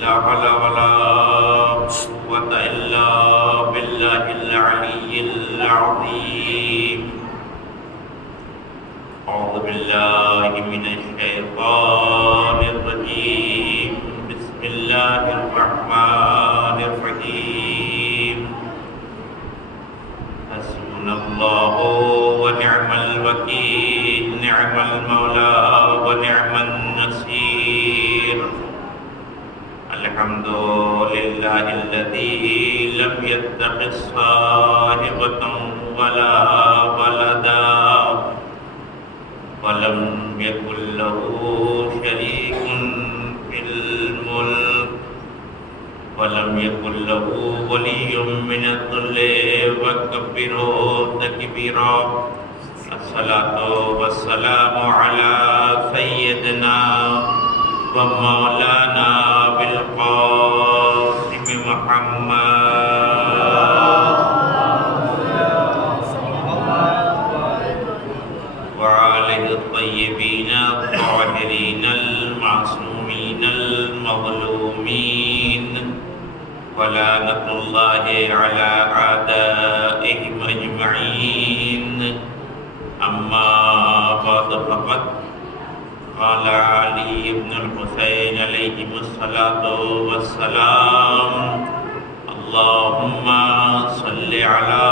لا حول ولا قوة إلا بالله العلي العظيم. أعوذ بالله من الشيطان الرجيم. بسم الله الرحمن الرحيم. حسبنا الله ونعم الوكيل، نعم المولى ونعم النصير. الحمد لله الذي لم يتخذ صاحبة ولا ولدا ولم يكن له شريك في الملك ولم يكن له ولي من الذل وكبره تكبيرا. الصلاة والسلام على سيدنا ومولانا بالقاسم محمد وآله الطيبين الطاهرين المعصومين المظلومين ولعنة الله على أعدائهم أجمعين. أما بعد فقد قال علي بن الحسين عليهم الصلاة والسلام: اللهم صل على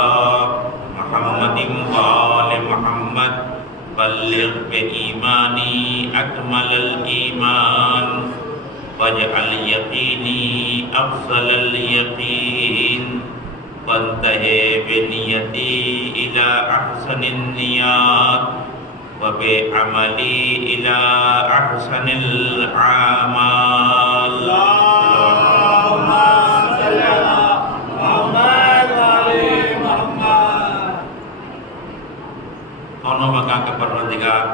محمد وآل محمد بلغ بإيماني أكمل الإيمان واجعل يقيني أفضل اليقين وانتهي بنيتي إلى أحسن النيات وبعملي إلى أحسن الأعمال. اللهم صل على محمد وآل محمد. کونوں مکان کا پروردگار،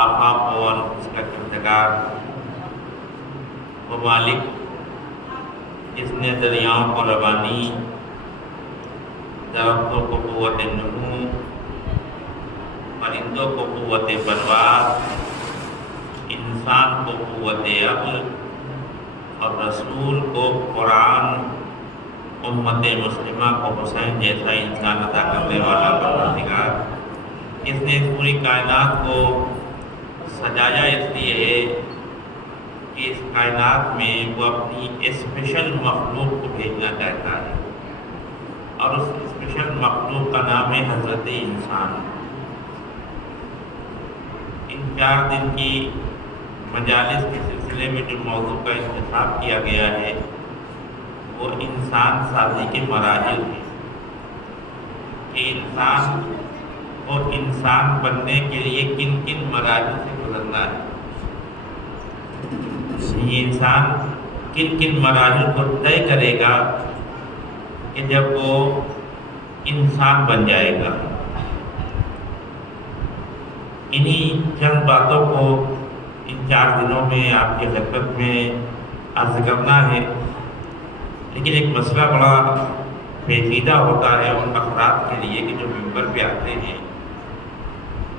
آفاق اور اس کا کردگار، وہ مالک جس نے دریاؤں کو روانی، درختوں کو قوت نمو، پرندوں کو قوت پرواز، انسان کو قوت عقل اور رسول کو قرآن، امت مسلمہ کو حسین جیسا انسان عطا کرنے والا پروردگار، اس نے اس پوری کائنات کو سجایا اس لیے ہے کہ اس کائنات میں وہ اپنی اسپیشل مخلوق کو بھیجنا چاہتا ہے، اور اس اسپیشل مخلوق کا نام ہے حضرت انسان. ان 4 دن کی مجالس کے سلسلے میں جو موضوع کا انتخاب کیا گیا ہے وہ انسان سازی کے مراحل ہیں، کہ انسان کو انسان بننے کے لیے کن کن مراحل سے گزرنا ہے. یہ انسان کن کن مراحل کو طے کرے گا کہ جب وہ انسان بن جائے گا. انہی چند باتوں کو ان 4 دنوں میں آپ کی خدمت میں عرض کرنا ہے. لیکن ایک مسئلہ بڑا پیچیدہ ہوتا ہے ان افراد کے لیے کہ جو ممبر پہ آتے ہیں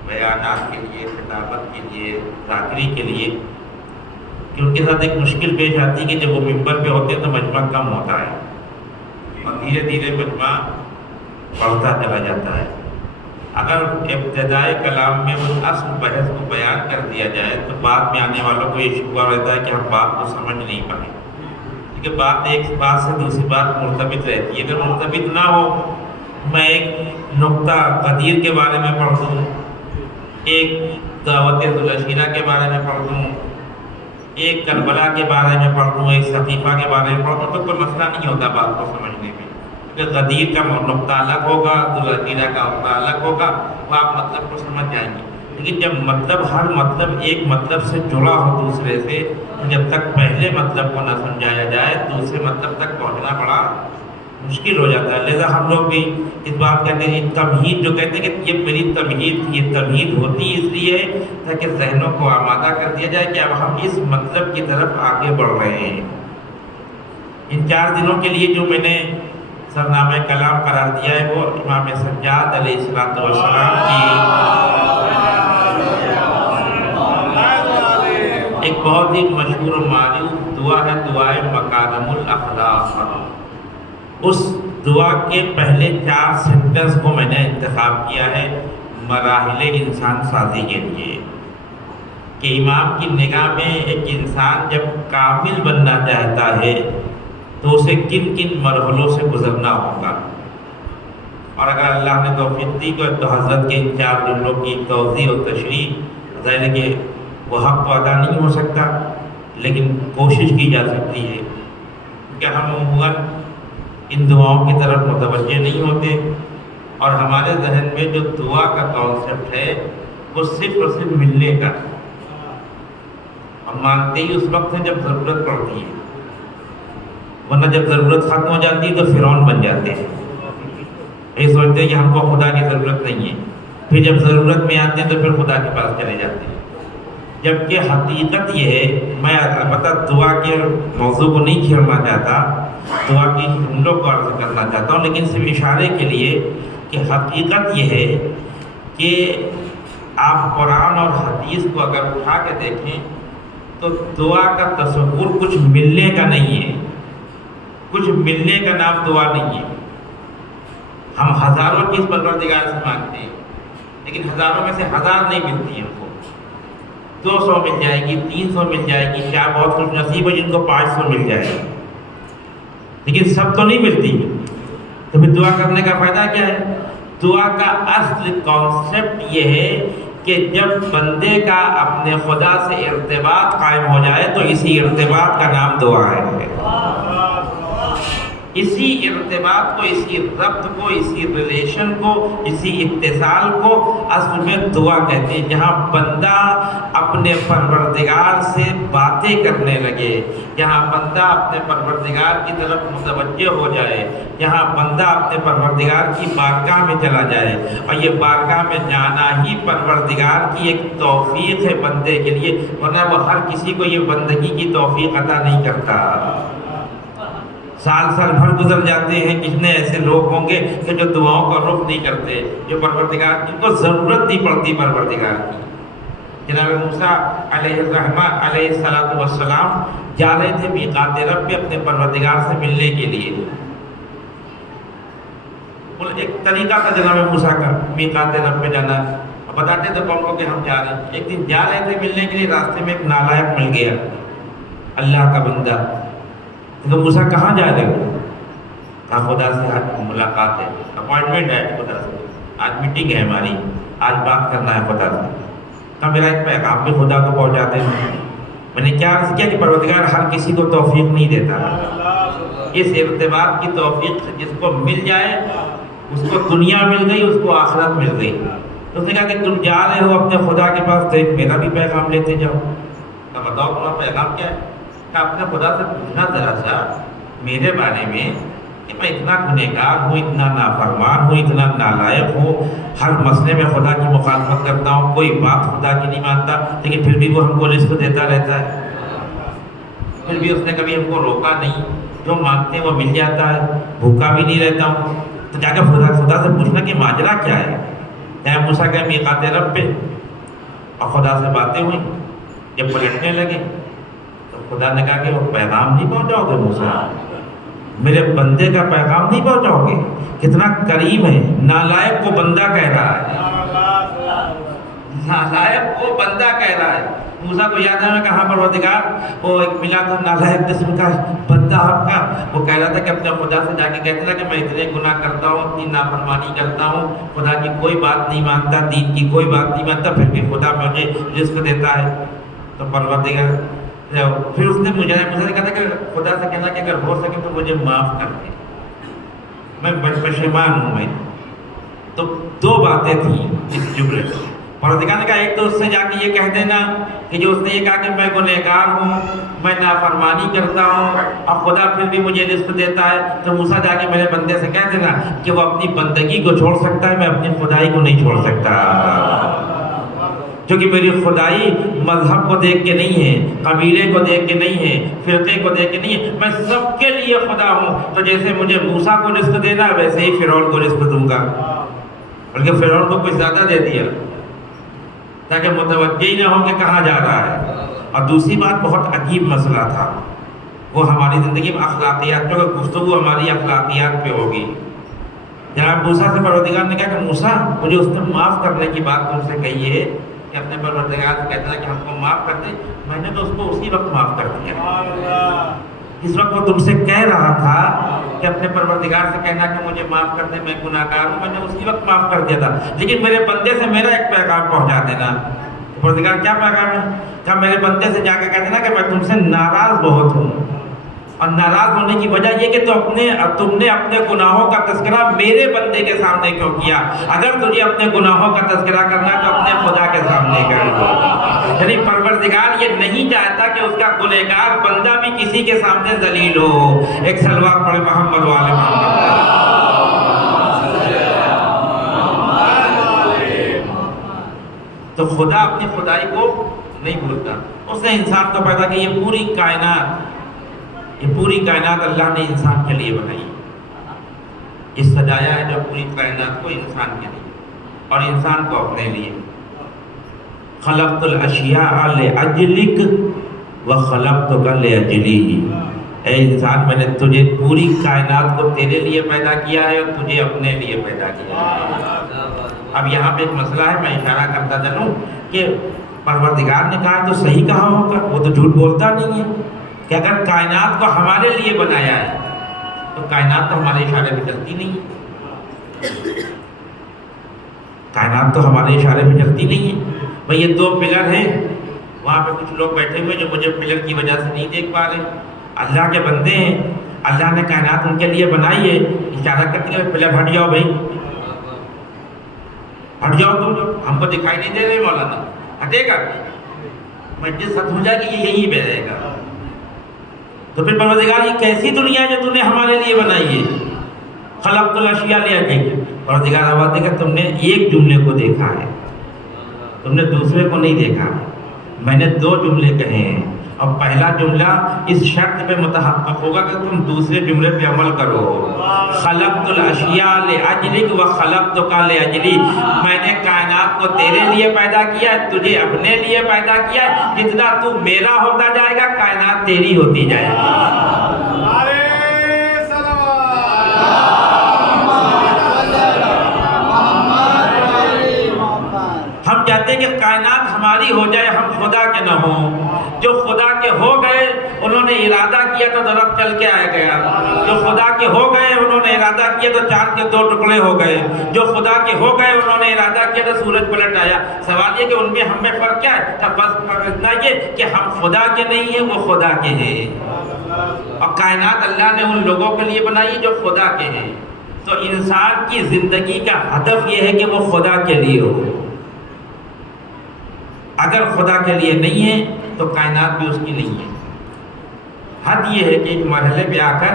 بیانات کے لیے، خطابت کے لیے، ذاکری کے لیے، کہ ان کے ساتھ ایک مشکل پیش آتی ہے کہ جب وہ ممبر پہ ہوتے ہیں تو مجمع کم ہوتا ہے اور دھیرے دھیرے مجمع بڑھتا چلا جاتا ہے. اگر ابتدائے کلام میں وہ اصل بحث کو بیان کر دیا جائے تو بعد میں آنے والوں کو یہ شبہ رہتا ہے کہ ہم بات کو سمجھ نہیں پائیں، کیونکہ بات ایک بات سے دوسری بات مرتبط رہتی ہے. اگر مرتبط نہ ہو، میں ایک نقطہ قدیر کے بارے میں پڑھ دوں، ایک دعوت ذوالعشیرہ کے بارے میں پڑھ دوں، ایک کربلا کے بارے میں پڑھ دوں، ایک صفیفہ کے بارے میں پڑھ دوں، تو کوئی مسئلہ نہیں ہوتا بات کو سمجھنے میں. غدیر کا نقطہ الگ ہوگا، ذوالعشیرہ کا نقطہ الگ ہوگا، وہ آپ مطلب کو سمجھ جائیں گے. لیکن جب مطلب ہر مطلب ایک مطلب سے جڑا ہو دوسرے سے، جب تک پہلے مطلب کو نہ سمجھایا جائے دوسرے مطلب تک پہنچنا بڑا مشکل ہو جاتا ہے. لہذا ہم لوگ بھی اس بات کہتے ہیں تمہید، جو کہتے ہیں کہ یہ میری تمہید تھی، یہ تمہید ہوتی اس لیے تاکہ ذہنوں کو آمادہ کر دیا جائے کہ اب ہم اس مطلب کی طرف آگے بڑھ رہے ہیں. ان 4 دنوں کے لیے جو میں نے سرنامہ کلام قرار دیا ہے وہ امام سجاد علیہ السلام کی ایک ایک بہت ہی مشہور و معروف دعا ہے دعائے مکارم الاخلاق. اس دعا کے پہلے 4 سینٹنس کو میں نے انتخاب کیا ہے مراحل انسان سازی کے لیے، کہ امام کی نگاہ میں ایک انسان جب کامل بننا چاہتا ہے تو اسے کن کن مرحلوں سے گزرنا ہوگا. اور اگر اللہ نے توفیق دی تو حضرت کے ان 4 جملوں کی توضیح و تشریح، ظاہر ہے کہ وہ حق تو ادا نہیں ہو سکتا لیکن کوشش کی جا سکتی ہے، کہ ہم عموماً ان دعاؤں کی طرف متوجہ نہیں ہوتے، اور ہمارے ذہن میں جو دعا کا کانسیپٹ ہے وہ صرف اور صرف ملنے کا. ہم مانگتے ہی اس وقت ہے جب ضرورت پڑتی ہے، ورنہ جب ضرورت ختم ہو جاتی ہے تو فرعون بن جاتے ہیں. یہ سوچتے ہیں کہ ہم کو خدا کی ضرورت نہیں ہے، پھر جب ضرورت میں آتے ہیں تو پھر خدا کے پاس چلے جاتے ہیں. جبکہ حقیقت یہ ہے، میں البتہ دعا کے موضوع کو نہیں چھیڑنا چاہتا، دعا کی جملوں کو عرض کرنا چاہتا ہوں، لیکن صرف اشارے کے لیے کہ حقیقت یہ ہے کہ آپ قرآن اور حدیث کو اگر اٹھا کے دیکھیں تو دعا کا تصور کچھ ملنے کا نہیں ہے، کچھ ملنے کا نام دعا نہیں ہے. ہم ہزاروں چیز پروردگار سے مانگتے ہیں لیکن ہزاروں میں سے 1000 نہیں ملتی ہم کو. 200 مل جائے گی، 300 مل جائے گی، کیا بہت خوش نصیب ہے جن کو 500 مل جائے گی، لیکن سب تو نہیں ملتی. تو پھر دعا کرنے کا فائدہ کیا ہے؟ دعا کا اصل کانسیپٹ یہ ہے کہ جب بندے کا اپنے خدا سے ارتباط قائم ہو جائے تو اسی ارتباط کا نام دعا ہے. اسی ارتباط کو، اسی ربط کو، اسی ریلیشن کو، اسی اتصال کو اصل میں دعا کہتے ہیں. جہاں بندہ اپنے پروردگار سے باتیں کرنے لگے، جہاں بندہ اپنے پروردگار کی طرف متوجہ ہو جائے، جہاں بندہ اپنے پروردگار کی بارگاہ میں چلا جائے. اور یہ بارگاہ میں جانا ہی پروردگار کی ایک توفیق ہے بندے کے لیے، ورنہ وہ ہر کسی کو یہ بندگی کی توفیق عطا نہیں کرتا. سال بھر گزر جاتے ہیں، کتنے ایسے لوگ ہوں گے کہ جو دعاؤں کا رخ نہیں کرتے، جو پروردگار کی کو ضرورت نہیں پڑتی پروردگار کی. جناب موسیٰ علیہ الرحمہ علیہ السلام جا رہے تھے میقات رب پہ اپنے پروردگار سے ملنے کے لیے. ایک طریقہ تھا جناب موسیٰ کا میقات رب پہ جانا، بتاتے تو قوم کو کہ ہم جا رہے ہیں. ایک دن جا رہے تھے ملنے کے لیے، راستے میں ایک نالائق مل گیا، اللہ کا بندہ. تو موسیٰ کہاں جا رہے ہو؟ کہا خدا سے آج ملاقات ہے، اپوائنٹمنٹ ہے خدا سے، آج میٹنگ ہے ہماری، آج بات کرنا ہے خدا سے. کہا میرا ایک پیغام بھی خدا کو پہنچاتے ہیں. میں نے کیا عرض کیا کہ پروردگار ہر کسی کو توفیق نہیں دیتا. اس ارتباط کی توفیق جس کو مل جائے اس کو دنیا مل گئی، اس کو آخرت مل گئی. تو اس نے کہا کہ تم جا رہے ہو اپنے خدا کے پاس تو ایک میرا بھی پیغام لیتے جاؤ. کہا بتاؤ تمہارا پیغام کیا ہے؟ کہ اپنے خدا سے پوچھنا ذرا سا میرے بارے میں کہ میں اتنا گنہگار ہوں، اتنا نافرمان ہوں، اتنا نالائق ہوں، ہر مسئلے میں خدا کی مخالفت کرتا ہوں، کوئی بات خدا کی نہیں مانتا، لیکن پھر بھی وہ ہم کو رزق دیتا رہتا ہے. پھر بھی اس نے کبھی ہم کو روکا نہیں، جو مانگتے ہیں وہ مل جاتا ہے، بھوکا بھی نہیں رہتا ہوں. تو جا کے خدا سے پوچھنا کہ ماجرا کیا ہے. موسیٰ کہ میقات رب پہ اور خدا سے باتیں ہوئی. جب پلٹنے لگے تو خدا نے کہا کہ وہ پیغام نہیں پہنچاؤ گے موسیٰ، میرے بندے کا پیغام نہیں پہنچاؤ گے؟ کتنا کریم ہے، نالائق کو بندہ کہہ رہا ہے، نالائق کو بندہ کہہ رہا ہے. موسیٰ کو یاد ہے میں کہاں پروردگار وہ ایک ملا تھا نالائق قسم کا بندہ آپ کا، وہ کہہ رہا تھا کہ اپنے خدا سے جا کے کہتے تھا کہ میں اتنے گناہ کرتا ہوں، اتنی نافرمانی کرتا ہوں، خدا کی کوئی بات نہیں مانتا، دین کی کوئی بات نہیں مانتا، پھر بھی خدا مجھے رزق دیتا ہے. تو پروردگار پھر اس نے مجھے کہا تھا کہ خدا سے کہنا کہ اگر ہو سکے تو مجھے معاف کر دے، میں پشیمان ہوں. میں تو 2 باتیں تھیں اس جملے میں. پروردگار نے کہا ایک تو اس سے جا کے یہ کہہ دینا کہ جو اس نے یہ کہا کہ میں گنہگار ہوں، میں نافرمانی کرتا ہوں اور خدا پھر بھی مجھے رزق دیتا ہے، تو موسیٰ جا کے میرے بندے سے کہہ دینا کہ وہ اپنی بندگی کو چھوڑ سکتا ہے، میں اپنی خدائی کو نہیں چھوڑ سکتا. کیونکہ میری خدائی مذہب کو دیکھ کے نہیں ہے، قبیلے کو دیکھ کے نہیں ہے، فرقے کو دیکھ کے نہیں ہے، میں سب کے لیے خدا ہوں. تو جیسے مجھے موسیٰ کو رزق دینا ویسے ہی فرعون کو رزق دوں گا، بلکہ فرعون کو کچھ زیادہ دے دیا تاکہ متوجہ ہی نہ ہو کہ کہاں جا رہا ہے. اور دوسری بات بہت عجیب مسئلہ تھا، وہ ہماری زندگی میں اخلاقیات پہ گفتگو ہماری اخلاقیات پہ ہوگی۔ جناب موسیٰ سے پروردگار نے کہا کہ موسیٰ مجھے اس نے معاف کرنے کی بات تم سے کہی ہے کہ اپنے پروردگار سے کہتے ہیں کہ ہم کو معاف کر دے، میں نے تو اس کو اسی وقت معاف کر دیا۔ اس وقت وہ تم سے کہہ رہا تھا کہ اپنے پروردگار سے کہنا کہ مجھے معاف کر دے، میں گناہ گار ہوں، میں نے اسی وقت معاف کر دیا تھا، لیکن میرے بندے سے میرا ایک پیغام پہنچا دینا۔ پروردگار کیا پیغام ہے؟ کہا میرے بندے سے جا کے کہہ دینا کہ میں تم سے ناراض بہت ہوں، اور ناراض ہونے کی وجہ یہ کہ تم نے اپنے گناہوں کا تذکرہ میرے بندے کے سامنے کیوں کیا؟ اگر تجھے اپنے گناہوں کا تذکرہ کرنا تو اپنے خدا کے سامنے کر۔ یعنی پروردگار یہ نہیں چاہتا کہ اس کا گنہگار بندہ بھی کسی کے سامنے ذلیل ہو۔ ایک صلوات پڑھے محمد والے محمد۔ تو خدا اپنی خدائی کو نہیں بھولتا۔ اس نے انسان کو پیدا کیا، یہ پوری کائنات اللہ نے انسان کے لیے بنائی، یہ سجایا ہے جو پوری کائنات کو انسان کے لیے اور انسان کو اپنے لیے۔ خلقت الاشیاء لاجلک وخلقتک لاجلی، اے انسان میں نے تجھے پوری کائنات کو تیرے لیے پیدا کیا ہے اور تجھے اپنے لیے پیدا کیا ہے۔ اب یہاں پہ ایک مسئلہ ہے، میں اشارہ کرتا چلوں کہ پروردگار نے کہا تو صحیح کہا ہوگا، وہ تو جھوٹ بولتا نہیں ہے کہ اگر کائنات کو ہمارے لیے بنایا ہے تو کائنات تو ہمارے اشارے پہ چلتی نہیں ہے، کائنات تو ہمارے اشارے پہ چلتی نہیں ہے۔ بھئی یہ دو پلر ہیں، وہاں پہ کچھ لوگ بیٹھے ہوئے جو مجھے پلر کی وجہ سے نہیں دیکھ پا رہے، اللہ کے بندے ہیں، اللہ نے کائنات ان کے لیے بنائی ہے، اشارہ کرتی ہے پلر ہٹ جاؤ بھائی، ہٹ جاؤ تم، ہم کو دکھائی نہیں دے رہے مولانا، ہٹے گا مسجد ختم ہو جائے گی، یہ یہیں پہ رہے گا۔ تو پھر پروردگار یہ کیسی دنیا ہے جو تم نے ہمارے لیے بنائی ہے؟ خلقت الاشیاء لاجلک، پروردگار آواز دے کہ تم نے ایک جملے کو دیکھا ہے، تم نے دوسرے کو نہیں دیکھا، میں نے دو جملے کہے ہیں، اور پہلا جملہ اس شرط پہ متحقق ہوگا کہ تم دوسرے جملے پہ عمل کرو۔ خلقت الاشیاء لاجلک وخلقتک لاجلی، میں نے کائنات کو تیرے لیے پیدا کیا ہے، تجھے اپنے لیے پیدا کیا ہے، جتنا تو میرا ہوتا جائے گا کائنات تیری ہوتی جائے گی۔ ہم چاہتے ہیں کہ کائنات ہماری ہو جائے، ہم خدا کے نہ ہوں۔ جو خدا کے ہو گئے انہوں نے ارادہ کیا تو درخت چل کے آیا گیا، جو خدا کے ہو گئے انہوں نے ارادہ کیا تو چاند کے دو ٹکڑے ہو گئے، جو خدا کے ہو گئے انہوں نے ارادہ کیا تو سورج پلٹ آیا۔ سوال یہ کہ ان میں ہم میں فرق کیا ہے؟ بس اتنا یہ کہ ہم خدا کے نہیں ہیں، وہ خدا کے ہیں، اور کائنات اللہ نے ان لوگوں کے لیے بنائی جو خدا کے ہیں۔ تو انسان کی زندگی کا ہدف یہ ہے کہ وہ خدا کے لیے ہو، اگر خدا کے لیے نہیں ہے تو کائنات بھی اس کی نہیں ہے۔ حد یہ ہے کہ ایک مرحلے پہ آ کر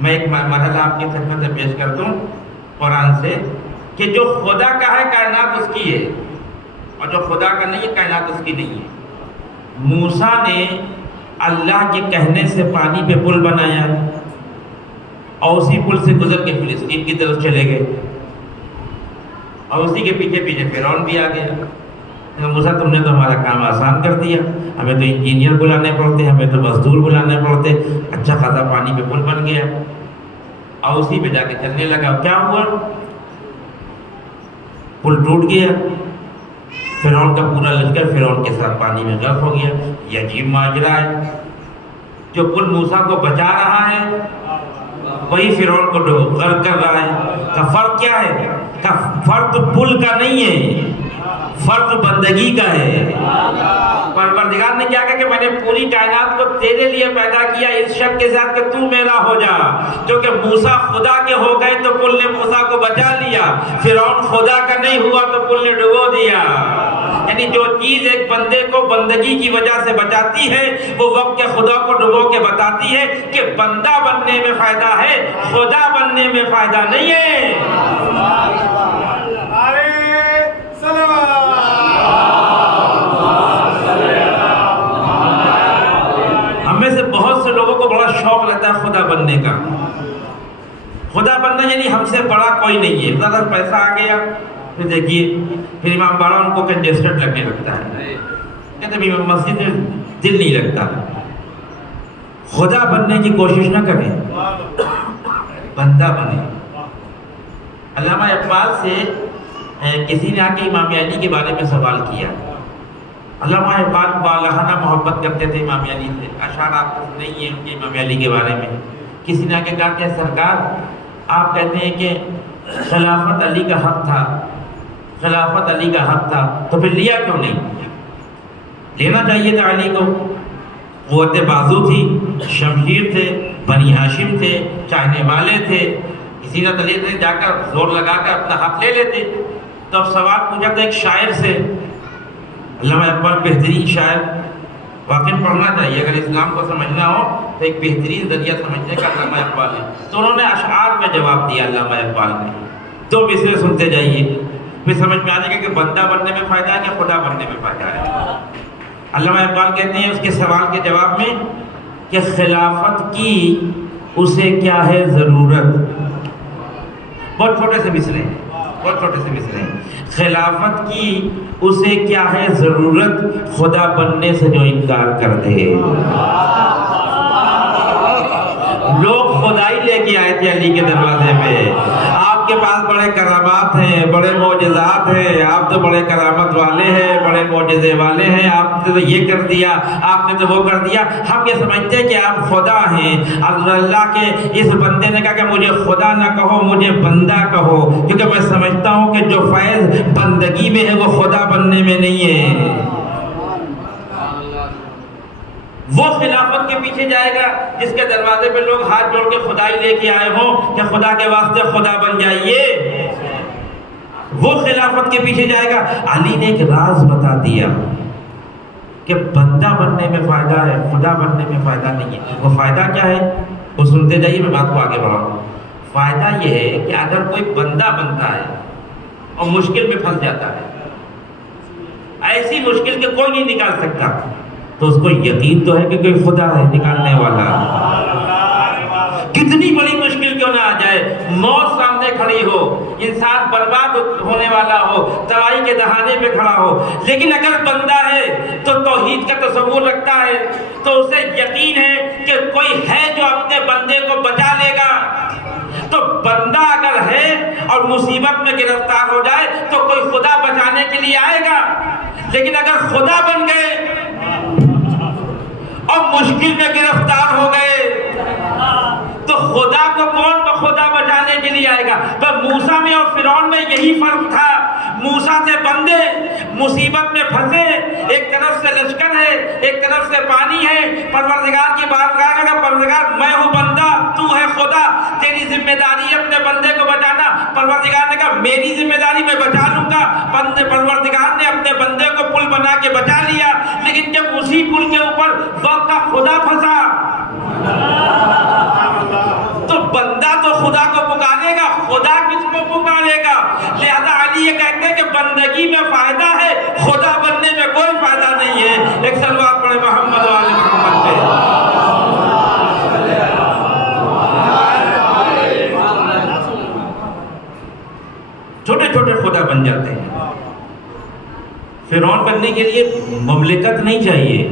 میں ایک مرحلہ آپ کی خدمت میں پیش کر دوں قرآن سے، کہ جو خدا کا ہے کائنات اس کی ہے، اور جو خدا کا نہیں ہے کائنات اس کی نہیں ہے۔ موسیٰ نے اللہ کے کہنے سے پانی پہ پل بنایا اور اسی پل سے گزر کے فلسطین کی طرف چلے گئے، اور اسی کے پیچھے پیچھے فرعون بھی آ گیا۔ موسیٰ تم نے تو ہمارا کام آسان کر دیا، ہمیں تو انجینئر بلانے پڑتے، ہمیں تو مزدور بلانے پڑتے، اچھا خاصا پانی پہ پل بن گیا، اور اسی پہ جا کے چلنے لگا۔ کیا ہوا؟ پل ٹوٹ گیا، فرعون کا پورا لشکر فرعون کے ساتھ پانی میں غرق ہو گیا۔ یہ عجیب ماجرا ہے، جو پل موسیٰ کو بچا رہا ہے وہی فرعون کو غرق کر رہا ہے۔ کا فرق کیا ہے؟ کا فرق پل کا نہیں ہے، فرق بندگی کا ہے۔ پروردگار نے کیا کہا کہ میں نے پوری کائنات کو تیرے لیے پیدا کیا اس شرط کے ساتھ کہ تو میرا ہو جا۔ جو کہ موسیٰ خدا کے ہو گئے تو پل نے موسیٰ کو بچا لیا، فرعون خدا کا نہیں ہوا تو پل نے ڈبو دیا۔ یعنی جو چیز ایک بندے کو بندگی کی وجہ سے بچاتی ہے وہ وقت کے خدا کو ڈبو کے بتاتی ہے کہ بندہ بننے میں فائدہ ہے، خدا بننے میں فائدہ نہیں ہے۔ ہمیں سے بہت سے لوگوں کو بڑا شوق رہتا ہے خدا بننے کا۔ خدا بننا یعنی ہم سے بڑا کوئی نہیں ہے، زیادہ پیسہ آ گیا پھر دیکھیے پھر امام باڑا ان کو کنجسٹڈ لگنے لگتا ہے، کہتے ہیں مسجد میں دل نہیں لگتا. خدا بننے کی کوشش نہ کریں، بندہ بنے. علامہ اقبال سے کسی نے آ کے امام علی کے بارے میں سوال کیا. علامہ اقبال بالہانہ محبت کرتے تھے امام علی سے، اشعار آپ کو نہیں ہیں ان کے امام علی کے بارے میں. کسی نے آ کے کہا کہ سرکار آپ کہتے ہیں کہ خلافت علی کا حق تھا، خلافت علی کا حق تھا، تو پھر لیا کیوں نہیں؟ لینا چاہیے تھا علی کو. قوت بازو تھی، شمشیر تھے، بنی ہاشم تھے، چاہنے والے تھے، کسی نہ دلیل نے جا کر زور لگا کر اپنا حق لے لیتے. تو اب سوال پوچھا تھا ایک شاعر سے. علامہ اقبال بہترین شاعر، واقعی پڑھنا چاہیے اگر اسلام کو سمجھنا ہو تو ایک بہترین ذریعہ سمجھنے کا علامہ اقبال ہے. تو انہوں نے اشعار میں جواب دیا علامہ اقبال نے. دو مصرے سنتے جائیے، پھر سمجھ میں آ جائے گا کہ بندہ بننے میں فائدہ ہے کہ خدا بننے میں فائدہ ہے. علامہ اقبال کہتے ہیں اس کے سوال کے جواب میں کہ خلافت کی اسے کیا ہے ضرورت. بہت چھوٹے سے مصرے ہیں، بہت چھوٹے سے مصرے ہیں. خلافت کی اسے کیا ہے ضرورت، خدا بننے سے جو انکار کر دے. لوگ خدائی لے کے آئے تھے علی کے دروازے پہ. آپ کے پاس بڑے کرامات ہیں، بڑے معجزات ہیں، آپ تو بڑے کرامت والے ہیں، بڑے معجزے والے ہیں، آپ نے تو یہ کر دیا، آپ نے تو وہ کر دیا. ہم یہ سمجھتے ہیں کہ آپ خدا ہیں. اللہ کے اس بندے نے کہا کہ مجھے خدا نہ کہو، مجھے بندہ کہو، کیونکہ میں سمجھتا ہوں کہ جو فیض بندگی میں ہے وہ خدا بننے میں نہیں ہے. وہ خلافت کے پیچھے جائے گا جس کے دروازے پہ لوگ ہاتھ جوڑ کے خدائی لے کے آئے ہوں کہ خدا کے واسطے خدا بن جائیے. وہ خلافت کے پیچھے جائے گا. علی نے ایک راز بتا دیا کہ بندہ بننے میں فائدہ ہے، خدا بننے میں فائدہ نہیں ہے. وہ فائدہ کیا ہے وہ سنتے جائیے، میں بات کو آگے بڑھاؤں. فائدہ یہ ہے کہ اگر کوئی بندہ بنتا ہے اور مشکل میں پھنس جاتا ہے، ایسی مشکل کہ کوئی نہیں نکال سکتا، تو اس کو یقین تو ہے کہ کوئی خدا ہے نکالنے والا. کتنی بڑی مشکل کیوں نہ آ جائے، موت سامنے کھڑی ہو، انسان برباد ہونے والا ہو، تباہی کے دہانے پہ کھڑا ہو، لیکن اگر بندہ ہے تو توحید کا تصور رکھتا ہے، تو اسے یقین ہے کہ کوئی ہے جو اپنے بندے کو بچا لے گا. تو بندہ اگر ہے اور مصیبت میں گرفتار ہو جائے تو کوئی خدا بچانے کے لیے آئے گا. لیکن اگر خدا بن گئے اور مشکل میں گرفتار ہو گئے تو خدا کو کون خدا بچانے کے لیے آئے گا؟ تو موسیٰ میں اور فرعون میں یہی فرق تھا. موسیٰ سے بندے مصیبت میں پھنسے، ایک طرف سے لشکر ہے، ایک طرف سے پانی ہے. پروردگار کی بات کہا کہ پروردگار میں ہوں بندہ، تو ہے خدا، تیری ذمہ داری ہے اپنے بندے کو بچانا. پروردگار نے کہا میری ذمہ داری میں بچا لوں گا. پروردگار نے اپنے بندے کو پل بنا کے بچا لیا، لیکن جب اسی پل کے اوپر وقت کا خدا پھنسا تو بندہ تو خدا کو پکارے گا، خدا کس کو پکارے گا؟ لہذا علی یہ کہتے ہیں کہ بندگی میں فائدہ ہے، خدا بننے میں کوئی فائدہ نہیں ہے. ایک صلوات پڑھے محمد و آل محمد پہ. چھوٹے چھوٹے خدا بن جاتے ہیں. فرعون بننے کے لیے مملکت نہیں چاہیے،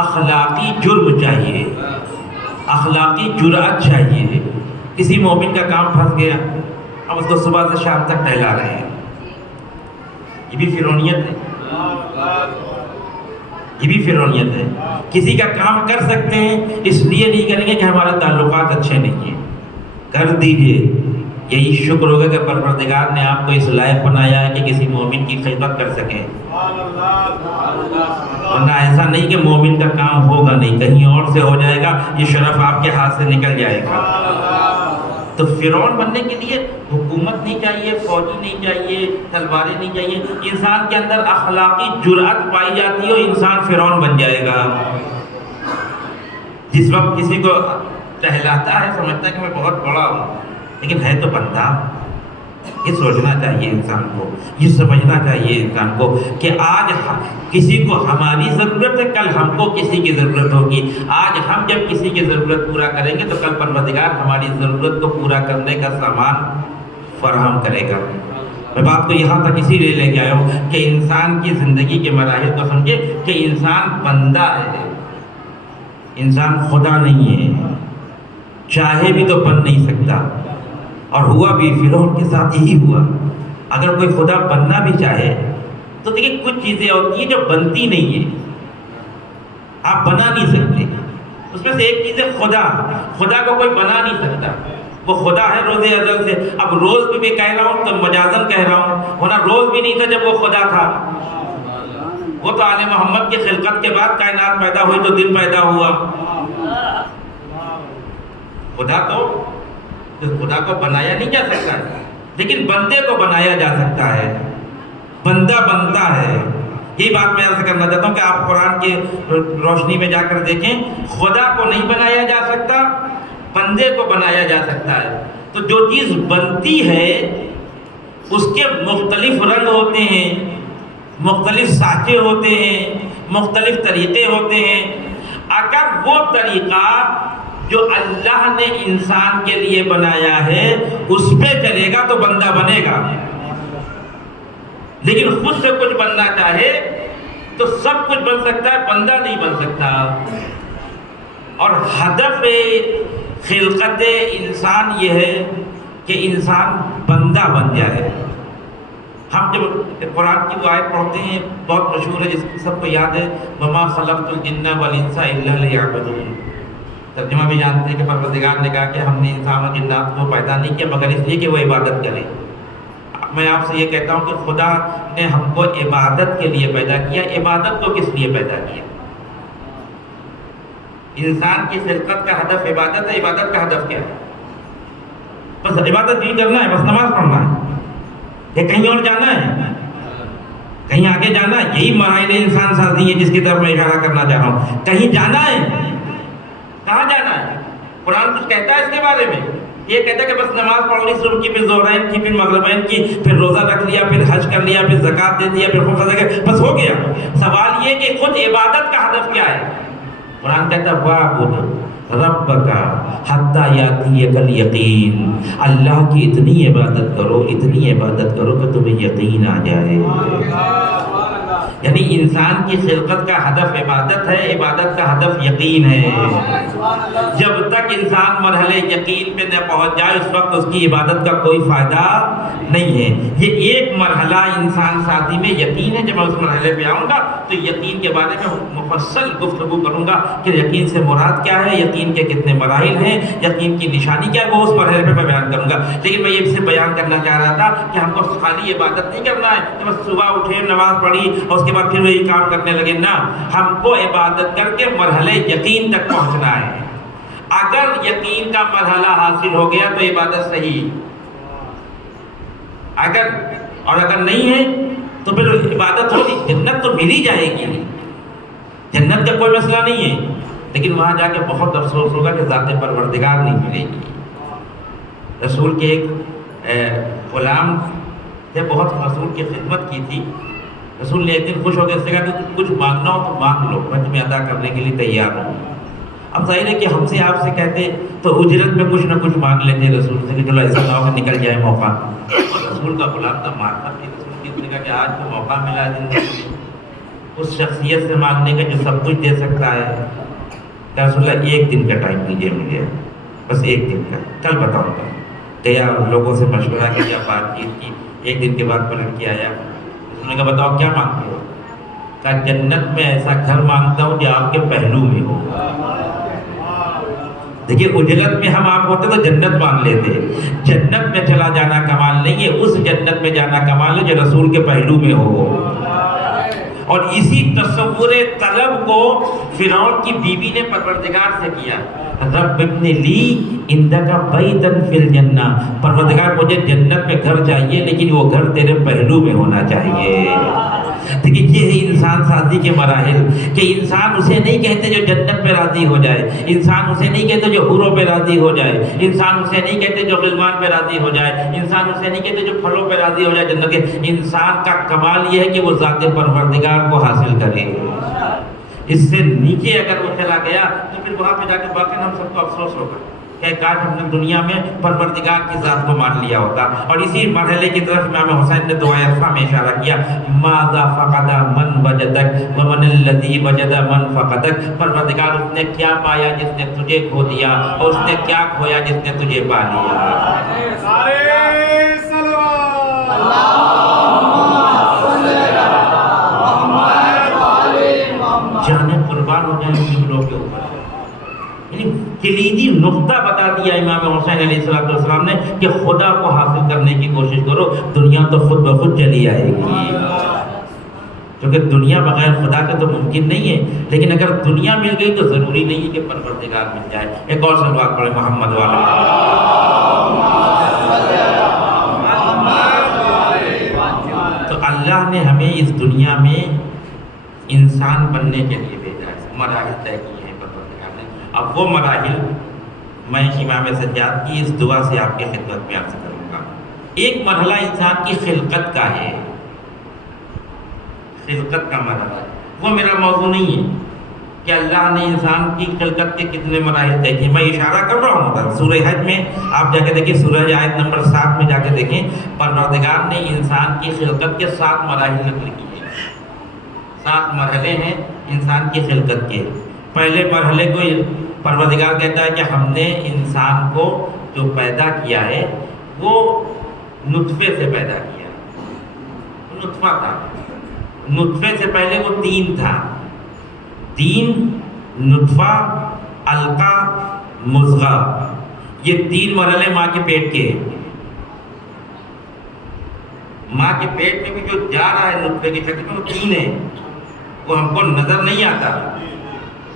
اخلاقی جرم چاہیے، اخلاقی جرأت چاہیے. کسی مومن کا کام پھنس گیا، اب اس کو صبح سے شام تک ٹہلا رہے ہیں، یہ بھی فرعونیت ہے، یہ بھی فرعونیت ہے. کسی کا کام کر سکتے ہیں اس لیے نہیں کریں گے کہ ہمارے تعلقات اچھے نہیں ہیں، کر دیجئے. یہی شکر ہوگا کہ پروردگار نے آپ کو اس لائق بنایا ہے کہ کسی مومن کی خدمت کر سکیں. ورنہ ایسا نہیں کہ مومن کا کام ہوگا نہیں، کہیں اور سے ہو جائے گا، یہ شرف آپ کے ہاتھ سے نکل جائے گا. تو فرعون بننے کے لیے حکومت نہیں چاہیے، فوجی نہیں چاہیے، تلواریں نہیں چاہیے. انسان کے اندر اخلاقی جرأت پائی جاتی ہے اور انسان فرعون بن جائے گا. جس وقت کسی کو ٹہلاتا ہے سمجھتا ہے کہ میں بہت بڑا ہوں، لیکن ہے تو بندہ. یہ سوچنا چاہیے انسان کو، یہ سمجھنا چاہیے انسان کو کہ آج کسی کو ہماری ضرورت ہے، کل ہم کو کسی کی ضرورت ہوگی. آج ہم جب کسی کی ضرورت پورا کریں گے تو کل پروردگار ہماری ضرورت کو پورا کرنے کا سامان فراہم کرے گا. میں بات کو یہاں تک اسی لیے لے کے آیا ہوں کہ انسان کی زندگی کے مراحل کو سمجھے کہ انسان بندہ ہے، انسان خدا نہیں ہے، چاہے بھی تو بن نہیں سکتا، اور ہوا بھی فرعون کے ساتھ یہی ہوا۔ اگر کوئی خدا بننا بھی چاہے تو دیکھیں کچھ چیزیں ہوتی ہیں جو بنتی نہیں ہیں، آپ بنا نہیں سکتے۔ اس میں سے ایک چیز ہے خدا، خدا کو کوئی بنا نہیں سکتا، وہ خدا ہے روز ازل سے۔ اب روز بھی کہہ رہا ہوں تو مجازن کہہ رہا ہوں، ورنہ روز بھی نہیں تھا جب وہ خدا تھا، وہ تو آل محمد کی خلقت کے بعد کائنات پیدا ہوئی تو دن پیدا ہوا۔ خدا کو بنایا نہیں جا سکتا ہے، لیکن بندے کو بنایا جا سکتا ہے، بندہ بنتا ہے۔ یہی بات میں عرض کرنا چاہتا ہوں کہ آپ قرآن کی روشنی میں جا کر دیکھیں، خدا کو نہیں بنایا جا سکتا، بندے کو بنایا جا سکتا ہے۔ تو جو چیز بنتی ہے اس کے مختلف رنگ ہوتے ہیں، مختلف سانچے ہوتے ہیں، مختلف طریقے ہوتے ہیں۔ اگر وہ طریقہ جو اللہ نے انسان کے لیے بنایا ہے اس پہ چلے گا تو بندہ بنے گا، لیکن خود سے کچھ بننا چاہے تو سب کچھ بن سکتا ہے، بندہ نہیں بن سکتا۔ اور ہدف خلقت انسان یہ ہے کہ انسان بندہ بن جائے۔ ہم جب قرآن کی وہ آیت پڑھتے ہیں بہت مشہور ہے، جس کی سب کو یاد ہے، وَمَا خَلَقْتُ الْجِنَّ وَالْإِنسَ إِلَّا لِيَعْبُدُونِ۔ ترجمہ بھی جانتے ہیں کہ پروردگار نے کہا کہ ہم نے انسان اور جنات کو پیدا نہیں کیا مگر اس لیے کہ وہ عبادت کریں۔ میں آپ سے یہ کہتا ہوں کہ خدا نے ہم کو عبادت کے لیے پیدا کیا۔ عبادت کو کس لیے پیدا کیا؟ انسان کی خلقت کا ہدف عبادت ہے، عبادت کا ہدف کیا ہے؟ بس عبادت نہیں کرنا ہے، بس نماز پڑھنا ہے، یا کہیں اور جانا ہے، کہیں آگے جانا ہے؟ یہی مراحل انسان سازی ہے جس کی طرف میں اشارہ کرنا چاہ رہا ہوں۔ کہیں جانا ہے، کہاں جانا ہے؟ قرآن کچھ کہتا ہے اس کے بارے میں؟ یہ کہتا ہے کہ بس نماز پڑھ لی صبح کی، پھر ظہرین کی، پھر مغربین کی، پھر روزہ رکھ لیا، پھر حج کر لیا، پھر زکوٰۃ دے دیا، پھر خود صدقہ، بس ہو گیا؟ سوال یہ کہ خود عبادت کا ہدف کیا ہے؟ قرآن کہتا ہے وَاعْبُدْ رَبَّكَ حَتَّىٰ يَأْتِيَكَ الْيَقِينُ، اللہ کی اتنی عبادت کرو، اتنی عبادت کرو کہ تمہیں یقین آ جائے۔ یعنی انسان کی خلقت کا ہدف عبادت ہے، عبادت کا ہدف یقین ہے۔ جب تک انسان مرحلے یقین پہ نہ پہنچ جائے اس وقت اس کی عبادت کا کوئی فائدہ نہیں ہے۔ یہ ایک مرحلہ انسان سازی میں یقین ہے۔ جب میں اس مرحلے پہ آؤں گا تو یقین کے بارے میں مفصل گفتگو کروں گا کہ یقین سے مراد کیا ہے، یقین کے کتنے مراحل ہیں، یقین کی نشانی کیا ہے، وہ اس مرحلے پہ میں بیان کروں گا۔ لیکن میں یہ سے بیان کرنا چاہ رہا تھا کہ ہم کو خالی عبادت نہیں کرنا ہے کہ بس صبح اٹھے نماز پڑھی اور اس کے بعد پھر وہی کام کرنے لگے، نہ، ہم کو عبادت کر کے مرحلے یقین تک پہنچنا ہے۔ اگر یقین کا مرحلہ حاصل ہو گیا تو عبادت صحیح، اگر نہیں ہے تو پھر عبادت ہوگی، جنت تو مل ہی جائے گی، جنت کا کوئی مسئلہ نہیں ہے، لیکن وہاں جا کے بہت افسوس ہوگا کہ ذات پروردگار نہیں ملے گی۔ رسول کے ایک غلام نے بہت رسول کی خدمت کی تھی۔ رسول نے ایک دن خوش ہو کے اس سے کہا کہ کچھ مانگنا ہو تو مانگ لو، میں تمہیں ادا کرنے کے لیے تیار ہوں۔ اب ظاہر ہے کہ ہم سے آپ سے کہتے تو اجرت میں کچھ نہ کچھ مانگ لیتے رسول سے کہ چلو ایسا نہ ہو کہ نکل جائے موقع۔ رسول کا غلام تو مارتا تھا، رسول کی نے کہا کہ آج تو موقع ملا زندگی میں اس شخصیت سے مانگنے کا جو سب کچھ دے سکتا ہے، کہ رسول اللہ ایک دن کا ٹائم دیجیے مجھے، بس ایک دن کا، کل بتاؤں گا۔ گیا لوگوں سے مشورہ کیا، بات چیت کی، ایک دن کے بعد پلٹ کے آیا۔ اس نے کہا بتاؤ کیا مانگتے ہو؟ کہا جنت میں ایسا گھر مانگتا ہوں جو آپ کے پہلو میں ہو۔ دیکھیے اجرت میں ہم آپ ہوتے تو جنت مانگ لیتے، جنت میں چلا جانا کمال نہیں ہے، اس جنت میں جانا کمال ہے جو رسول کے پہلو میں ہو۔ اور اسی تصور طلب کو فرعون کی بیوی نے پروردگار سے کیا، رب ابن لی عندک بیتا فی الجنہ، پروردگار مجھے جنت میں گھر چاہیے لیکن وہ گھر تیرے پہلو میں ہونا چاہیے۔ دیکھیے یہ ہے انسان سازی کے مراحل، کہ انسان اسے نہیں کہتے جو جنت پہ راضی ہو جائے، انسان اسے نہیں کہتے جو حوروں پہ راضی ہو جائے، انسان اسے نہیں کہتے جو غلمان پہ راضی ہو جائے، انسان اسے نہیں کہتے جو پھلوں پہ راضی ہو جائے جنت کے۔ انسان کا کمال یہ ہے کہ وہ ذات پروردگار کو حاصل کرے۔ اس سے نیچے اگر وہ چلا گیا تو پھر وہاں پہ جا کے واقعی ہم سب کو افسوس ہوگا کہ کاش ہم نے دنیا میں پروردگار کی ذات کو مان لیا ہوتا. اور اسی مرحلے کی طرف امام حسین نے دعائے عرفہ میں اشارہ کیا، ماذا فقد من وجدک ومن الذی وجد من فقدک. پروردگار اس نے کیا پایا جس نے تجھے کھو دیا، اور اس نے کیا کھویا جس نے تجھے پا لیا. سارے سلوات جانے قربان ہو جائیں جملوں کے اوپر. یعنی کلیدی نقطہ بتا دیا امام حسین علیہ السلام نے کہ خدا کو حاصل کرنے کی کوشش کرو، دنیا تو خود بخود چلی آئے گی. کیونکہ دنیا بغیر خدا کے تو ممکن نہیں ہے، لیکن اگر دنیا مل گئی تو ضروری نہیں ہے کہ پروردگار مل جائے. ایک اور صلوات پڑھیں محمد والا. تو اللہ نے ہمیں اس دنیا میں انسان بننے کے لیے بھیجا ہے، مراحل طے کیے ہیں پروردگار نے. اب وہ مراحل میں امام سجاد کی اس دعا سے آپ کی خدمت میں عرض کروں گا. ایک مرحلہ انسان کی خلقت کا ہے، خلقت کا مرحلہ ہے. وہ میرا موضوع نہیں ہے کہ اللہ نے انسان کی خلقت کے کتنے مراحل طے کیے. میں اشارہ کر رہا ہوں ادھر سورہ حج میں، آپ جا کے دیکھیں سورہ حج آیت نمبر 7 میں جا کے دیکھیں. پروردگار نے انسان کی خلقت کے 7 مراحل نقل کیے. 7 مرحلے ہیں انسان کی خلقت کے. پہلے مرحلے کو پروردگار کہتا ہے کہ ہم نے انسان کو جو پیدا کیا ہے وہ نطفے سے پیدا کیا. نطفہ تھا، نطفے سے پہلے وہ 3 تھا. 3 نطفہ، علقہ، مضغہ. یہ 3 مرحلے ماں کے پیٹ کے. ماں کے پیٹ میں بھی جو جا رہا ہے نطفے کی شکل میں وہ 3 ہے، وہ ہم کو نظر نہیں آتا.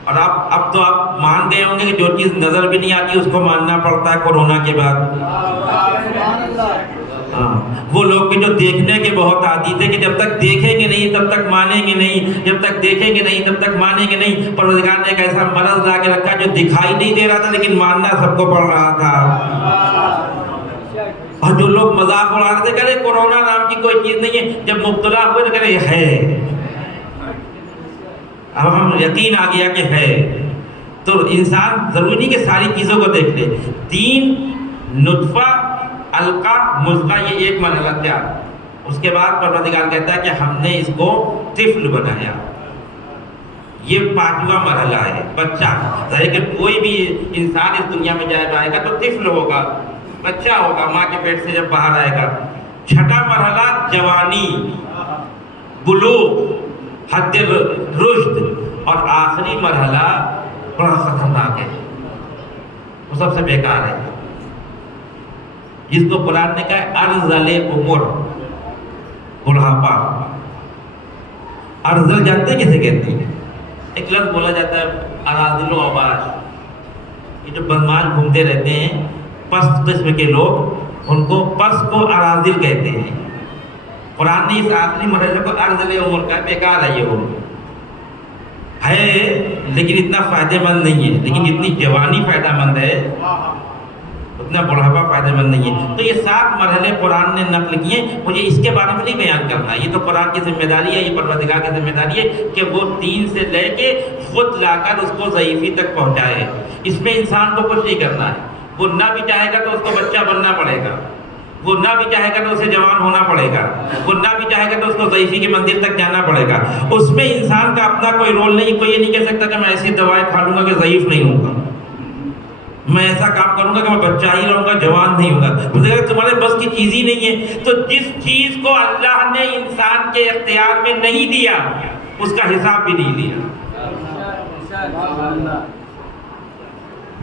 اور اب تو آپ مان گئے ہوں گے کہ جو چیز نظر بھی نہیں آتی اس کو ماننا پڑتا ہے کورونا کے بعد. ہاں، وہ لوگ بھی جو دیکھنے کے بہت عادی تھے کہ جب تک دیکھیں گے نہیں تب تک مانیں گے نہیں، جب تک دیکھیں گے نہیں تب تک مانیں گے نہیں. پروردگار نے ایک ایسا مرض لا کے رکھا جو دکھائی نہیں دے رہا تھا لیکن ماننا سب کو پڑ رہا تھا. اور جو لوگ مذاق اڑا رہے تھے کہ کورونا نام کی کوئی چیز نہیں ہے، جب مبتلا ہوئے تو کہہ رہے ہے. اب ہم یقین آ گیا کہ ہے. تو انسان ضروری نہیں کہ ساری چیزوں کو دیکھ لے. 3 نطفہ، علقہ، مضغہ، یہ ایک مرحلہ تھا. اس کے بعد پروردگار کہتا ہے کہ ہم نے اس کو طفل بنایا. یہ 5واں مرحلہ ہے، بچہ. ظاہر کہ کوئی بھی انسان اس دنیا میں جائے گا تو طفل ہوگا، بچہ ہوگا ماں کے پیٹ سے جب باہر آئے گا. 6واں مرحلہ جوانی، بلوغ، حد رشد. اور آخری مرحلہ بڑا خطرناک ہے، وہ سب سے بیکار ہے، جس کو قرآن نے کہا ہے ارذل عمر، بڑھاپا. ارذل جانتے کسے کہتے ہیں؟ ایک لفظ بولا جاتا ہے اراذل و اوباش. یہ جو بدماش گھومتے رہتے ہیں پست قسم کے لوگ، ان کو پست کو اراذل کہتے ہیں. قرآن نے اس آخری مرحلے کو ارذل عمر کا بیکار ہے. یہ عمر ہے لیکن اتنا فائدہ مند نہیں ہے. لیکن جتنی جوانی فائدہ مند ہے اتنا بڑھاپا فائدہ مند نہیں ہے. تو یہ 7 مرحلے قرآن نے نقل کیے. مجھے اس کے بارے میں نہیں بیان کرنا، یہ تو قرآن کی ذمہ داری ہے، یہ پروردگار کی ذمہ داری ہے کہ وہ 3 سے لے کے خود لا کر اس کو ضعیفی تک پہنچائے. اس میں انسان کو کچھ نہیں کرنا ہے. وہ نہ بھی چاہے گا تو اس کو بچہ بننا پڑے گا، وہ نہ بھی چاہے گا تو اسے جوان ہونا پڑے گا، وہ نہ بھی چاہے گا تو اس کو ضعیفی کی منزل تک جانا پڑے گا. اس میں انسان کا اپنا کوئی رول نہیں. کوئی یہ نہیں کہہ سکتا کہ میں ایسی دوائیں کھا لوں گا کہ ضعیف نہیں ہوں گا، میں ایسا کام کروں گا کہ میں بچہ ہی رہوں گا، جوان نہیں ہوگا. تمہارے بس کی چیز ہی نہیں ہے. تو جس چیز کو اللہ نے انسان کے اختیار میں نہیں دیا اس کا حساب بھی نہیں لیا.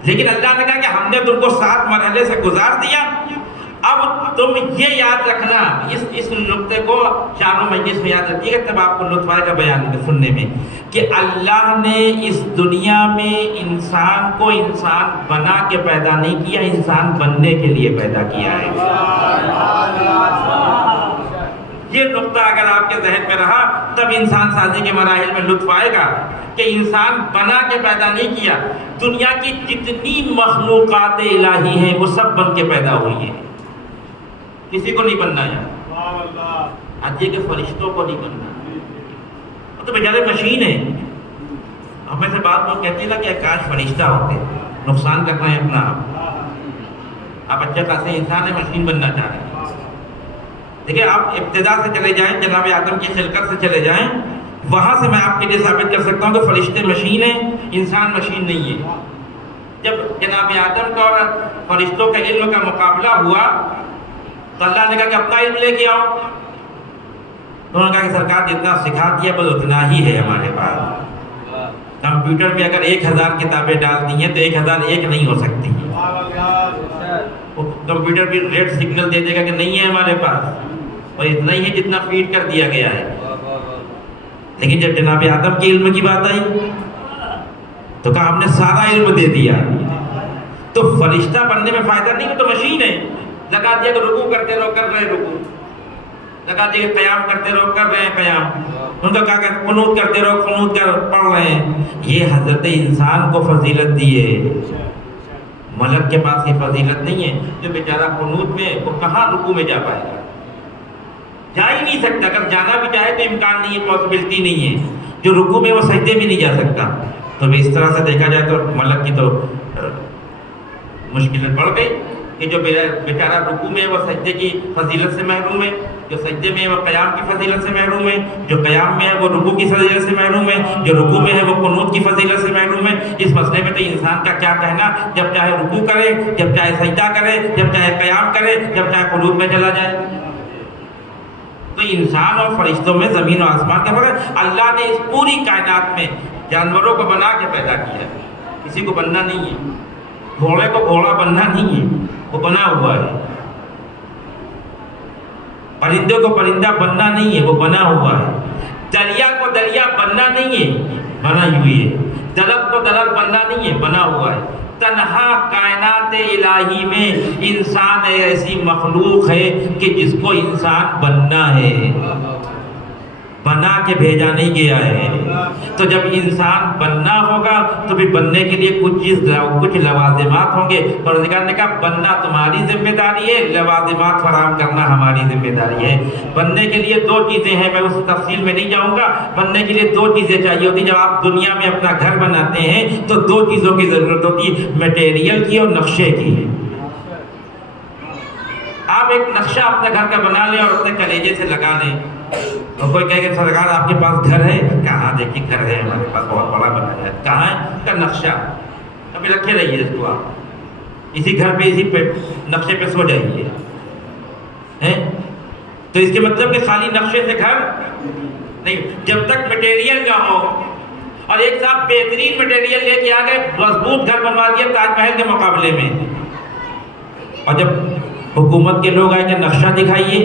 لیکن اللہ نے کہا کہ ہم نے تم کو 7 مرحلے سے گزار دیا. اب تم یہ یاد رکھنا، اس نقطے کو چاروں مجلس میں یاد رکھیے گا تب آپ کو لطف آئے گا بیان سننے میں، کہ اللہ نے اس دنیا میں انسان کو انسان بنا کے پیدا نہیں کیا، انسان بننے کے لیے پیدا کیا ہے. یہ نقطہ اگر آپ کے ذہن میں رہا تب انسان سازی کے مراحل میں لطف آئے گا کہ انسان بنا کے پیدا نہیں کیا. دنیا کی جتنی مخلوقات الہی ہیں وہ سب بن کے پیدا ہوئی ہیں، کسی کو نہیں بننا ہے. آج یہ کہ فرشتوں کو نہیں بننا، وہ تو بیچارے مشین ہیں. ہمیں سے بات لوگ کہتے ہیں کہ کاش فرشتہ ہوتے، نقصان کر رہے ہیں اپنا آپ. آپ اچھے خاصے انسان ہیں، مشین بننا چاہ رہے ہیں. دیکھیں آپ ابتدا سے چلے جائیں، جناب آدم کی خلقت سے چلے جائیں، وہاں سے میں آپ کے لیے ثابت کر سکتا ہوں کہ فرشتے مشین ہیں، انسان مشین نہیں ہے. جب جناب آدم کا اور فرشتوں کے علم کا مقابلہ ہوا تو اللہ نے کہا کہ اپنا علم لے کے آؤ. انہوں نے کہا کہ سرکار جتنا سکھا دیا بس اتنا ہی ہے ہمارے پاس. کمپیوٹر میں اگر 1000 کتابیں ڈال دی ہیں تو 1001 نہیں ہو سکتی. کمپیوٹر بھی ریڈ سگنل دے دے گا کہ نہیں ہے ہمارے پاس، اور اتنا ہی ہے جتنا فیڈ کر دیا گیا ہے. لیکن جب جناب آدم کے علم کی بات آئی تو کہا ہم نے سارا علم دے دیا. تو فرشتہ بننے میں فائدہ نہیں، تو مشین ہے. لگا دیا کہ رکوع کرتے رہو، کر رہے رکوع. لگا دیا کہ قیام کرتے رہو، کر رہے ہیں قیام. ان کا کہا کہ قنوت کرتے رہو، قنوت کر پڑھ رہے ہیں. یہ حضرت انسان کو فضیلت دی ہے، ملک کے پاس یہ فضیلت نہیں ہے. جو بیچارہ قنوت میں، وہ کہاں رکوع میں جا پائے گا؟ جا ہی نہیں سکتا. اگر جانا بھی چاہے تو امکان نہیں ہے، پاسبلٹی نہیں ہے. جو رکوع میں وہ سجدے میں نہیں جا سکتا. تو اس طرح سے دیکھا جائے تو ملک کی تو مشکلات بڑھ گئی کہ جو بیچارہ رکوع میں وہ سجدے کی فضیلت سے محروم ہے، جو سجدے میں وہ قیام کی فضیلت سے محروم ہے، جو قیام میں ہے وہ رکوع کی فضیلت سے محروم ہے، جو رکوع میں ہے وہ قنوت کی فضیلت سے محروم ہے. اس مسئلے میں تو انسان کا کیا کہنا، جب چاہے رکوع کرے، جب چاہے سجدہ کرے، جب چاہے قیام کرے، جب چاہے قنوت میں چلا جائے. تو انسان اور فرشتوں میں زمین و آسمان کا فرق ہے. اللہ نے اس پوری کائنات میں جانوروں کو بنا کے پیدا کیا، کسی کو بننا نہیں ہے. گھوڑے کو گھوڑا بننا نہیں ہے، وہ بنا ہوا ہے. پرندے کو پرندہ بننا نہیں ہے، وہ بنا ہوا ہے. دریا کو دریا بننا نہیں ہے، بنا ہوئی ہے. درخت کو درخت بننا نہیں ہے، بنا ہوا ہے. تنہا کائنات الہی میں انسان ایسی مخلوق ہے کہ جس کو انسان بننا ہے، بنا کے بھیجا نہیں گیا ہے. تو جب انسان بننا ہوگا تو بھی بننے کے لیے کچھ لوازمات ہوں گے. پروردگار نے کہا بننا تمہاری ذمہ داری ہے، لوازمات فراہم کرنا ہماری ذمہ داری ہے. بننے کے لیے 2 چیزیں ہیں، میں اس تفصیل میں نہیں جاؤں گا. بننے کے لیے 2 چیزیں چاہیے ہوتی. جب آپ دنیا میں اپنا گھر بناتے ہیں تو 2 چیزوں کی ضرورت ہوتی ہے، میٹیریل کی اور نقشے کی. آپ ایک نقشہ اپنے گھر کا بنا لیں اور اپنے کلیجے سے لگا لیں. اور کوئی کہے کہ سرکار آپ کے پاس گھر ہے؟ کہاں دیکھیے گھر ہے ہمارے پاس، بہت بڑا بنا ہے. کہاں ہے؟ کا نقشہ. ابھی رکھے رہیے اس کو، آپ اسی گھر پہ اسی پہ نقشے پہ سو جائیے. تو اس کے مطلب کہ خالی نقشے سے گھر نہیں. جب تک مٹیریل نہ ہو، اور ایک صاحب بہترین مٹیریل لے کے آ گئے، مضبوط گھر بنوا دیا تاج محل کے مقابلے میں، اور جب حکومت کے لوگ آئے کہ نقشہ دکھائیے،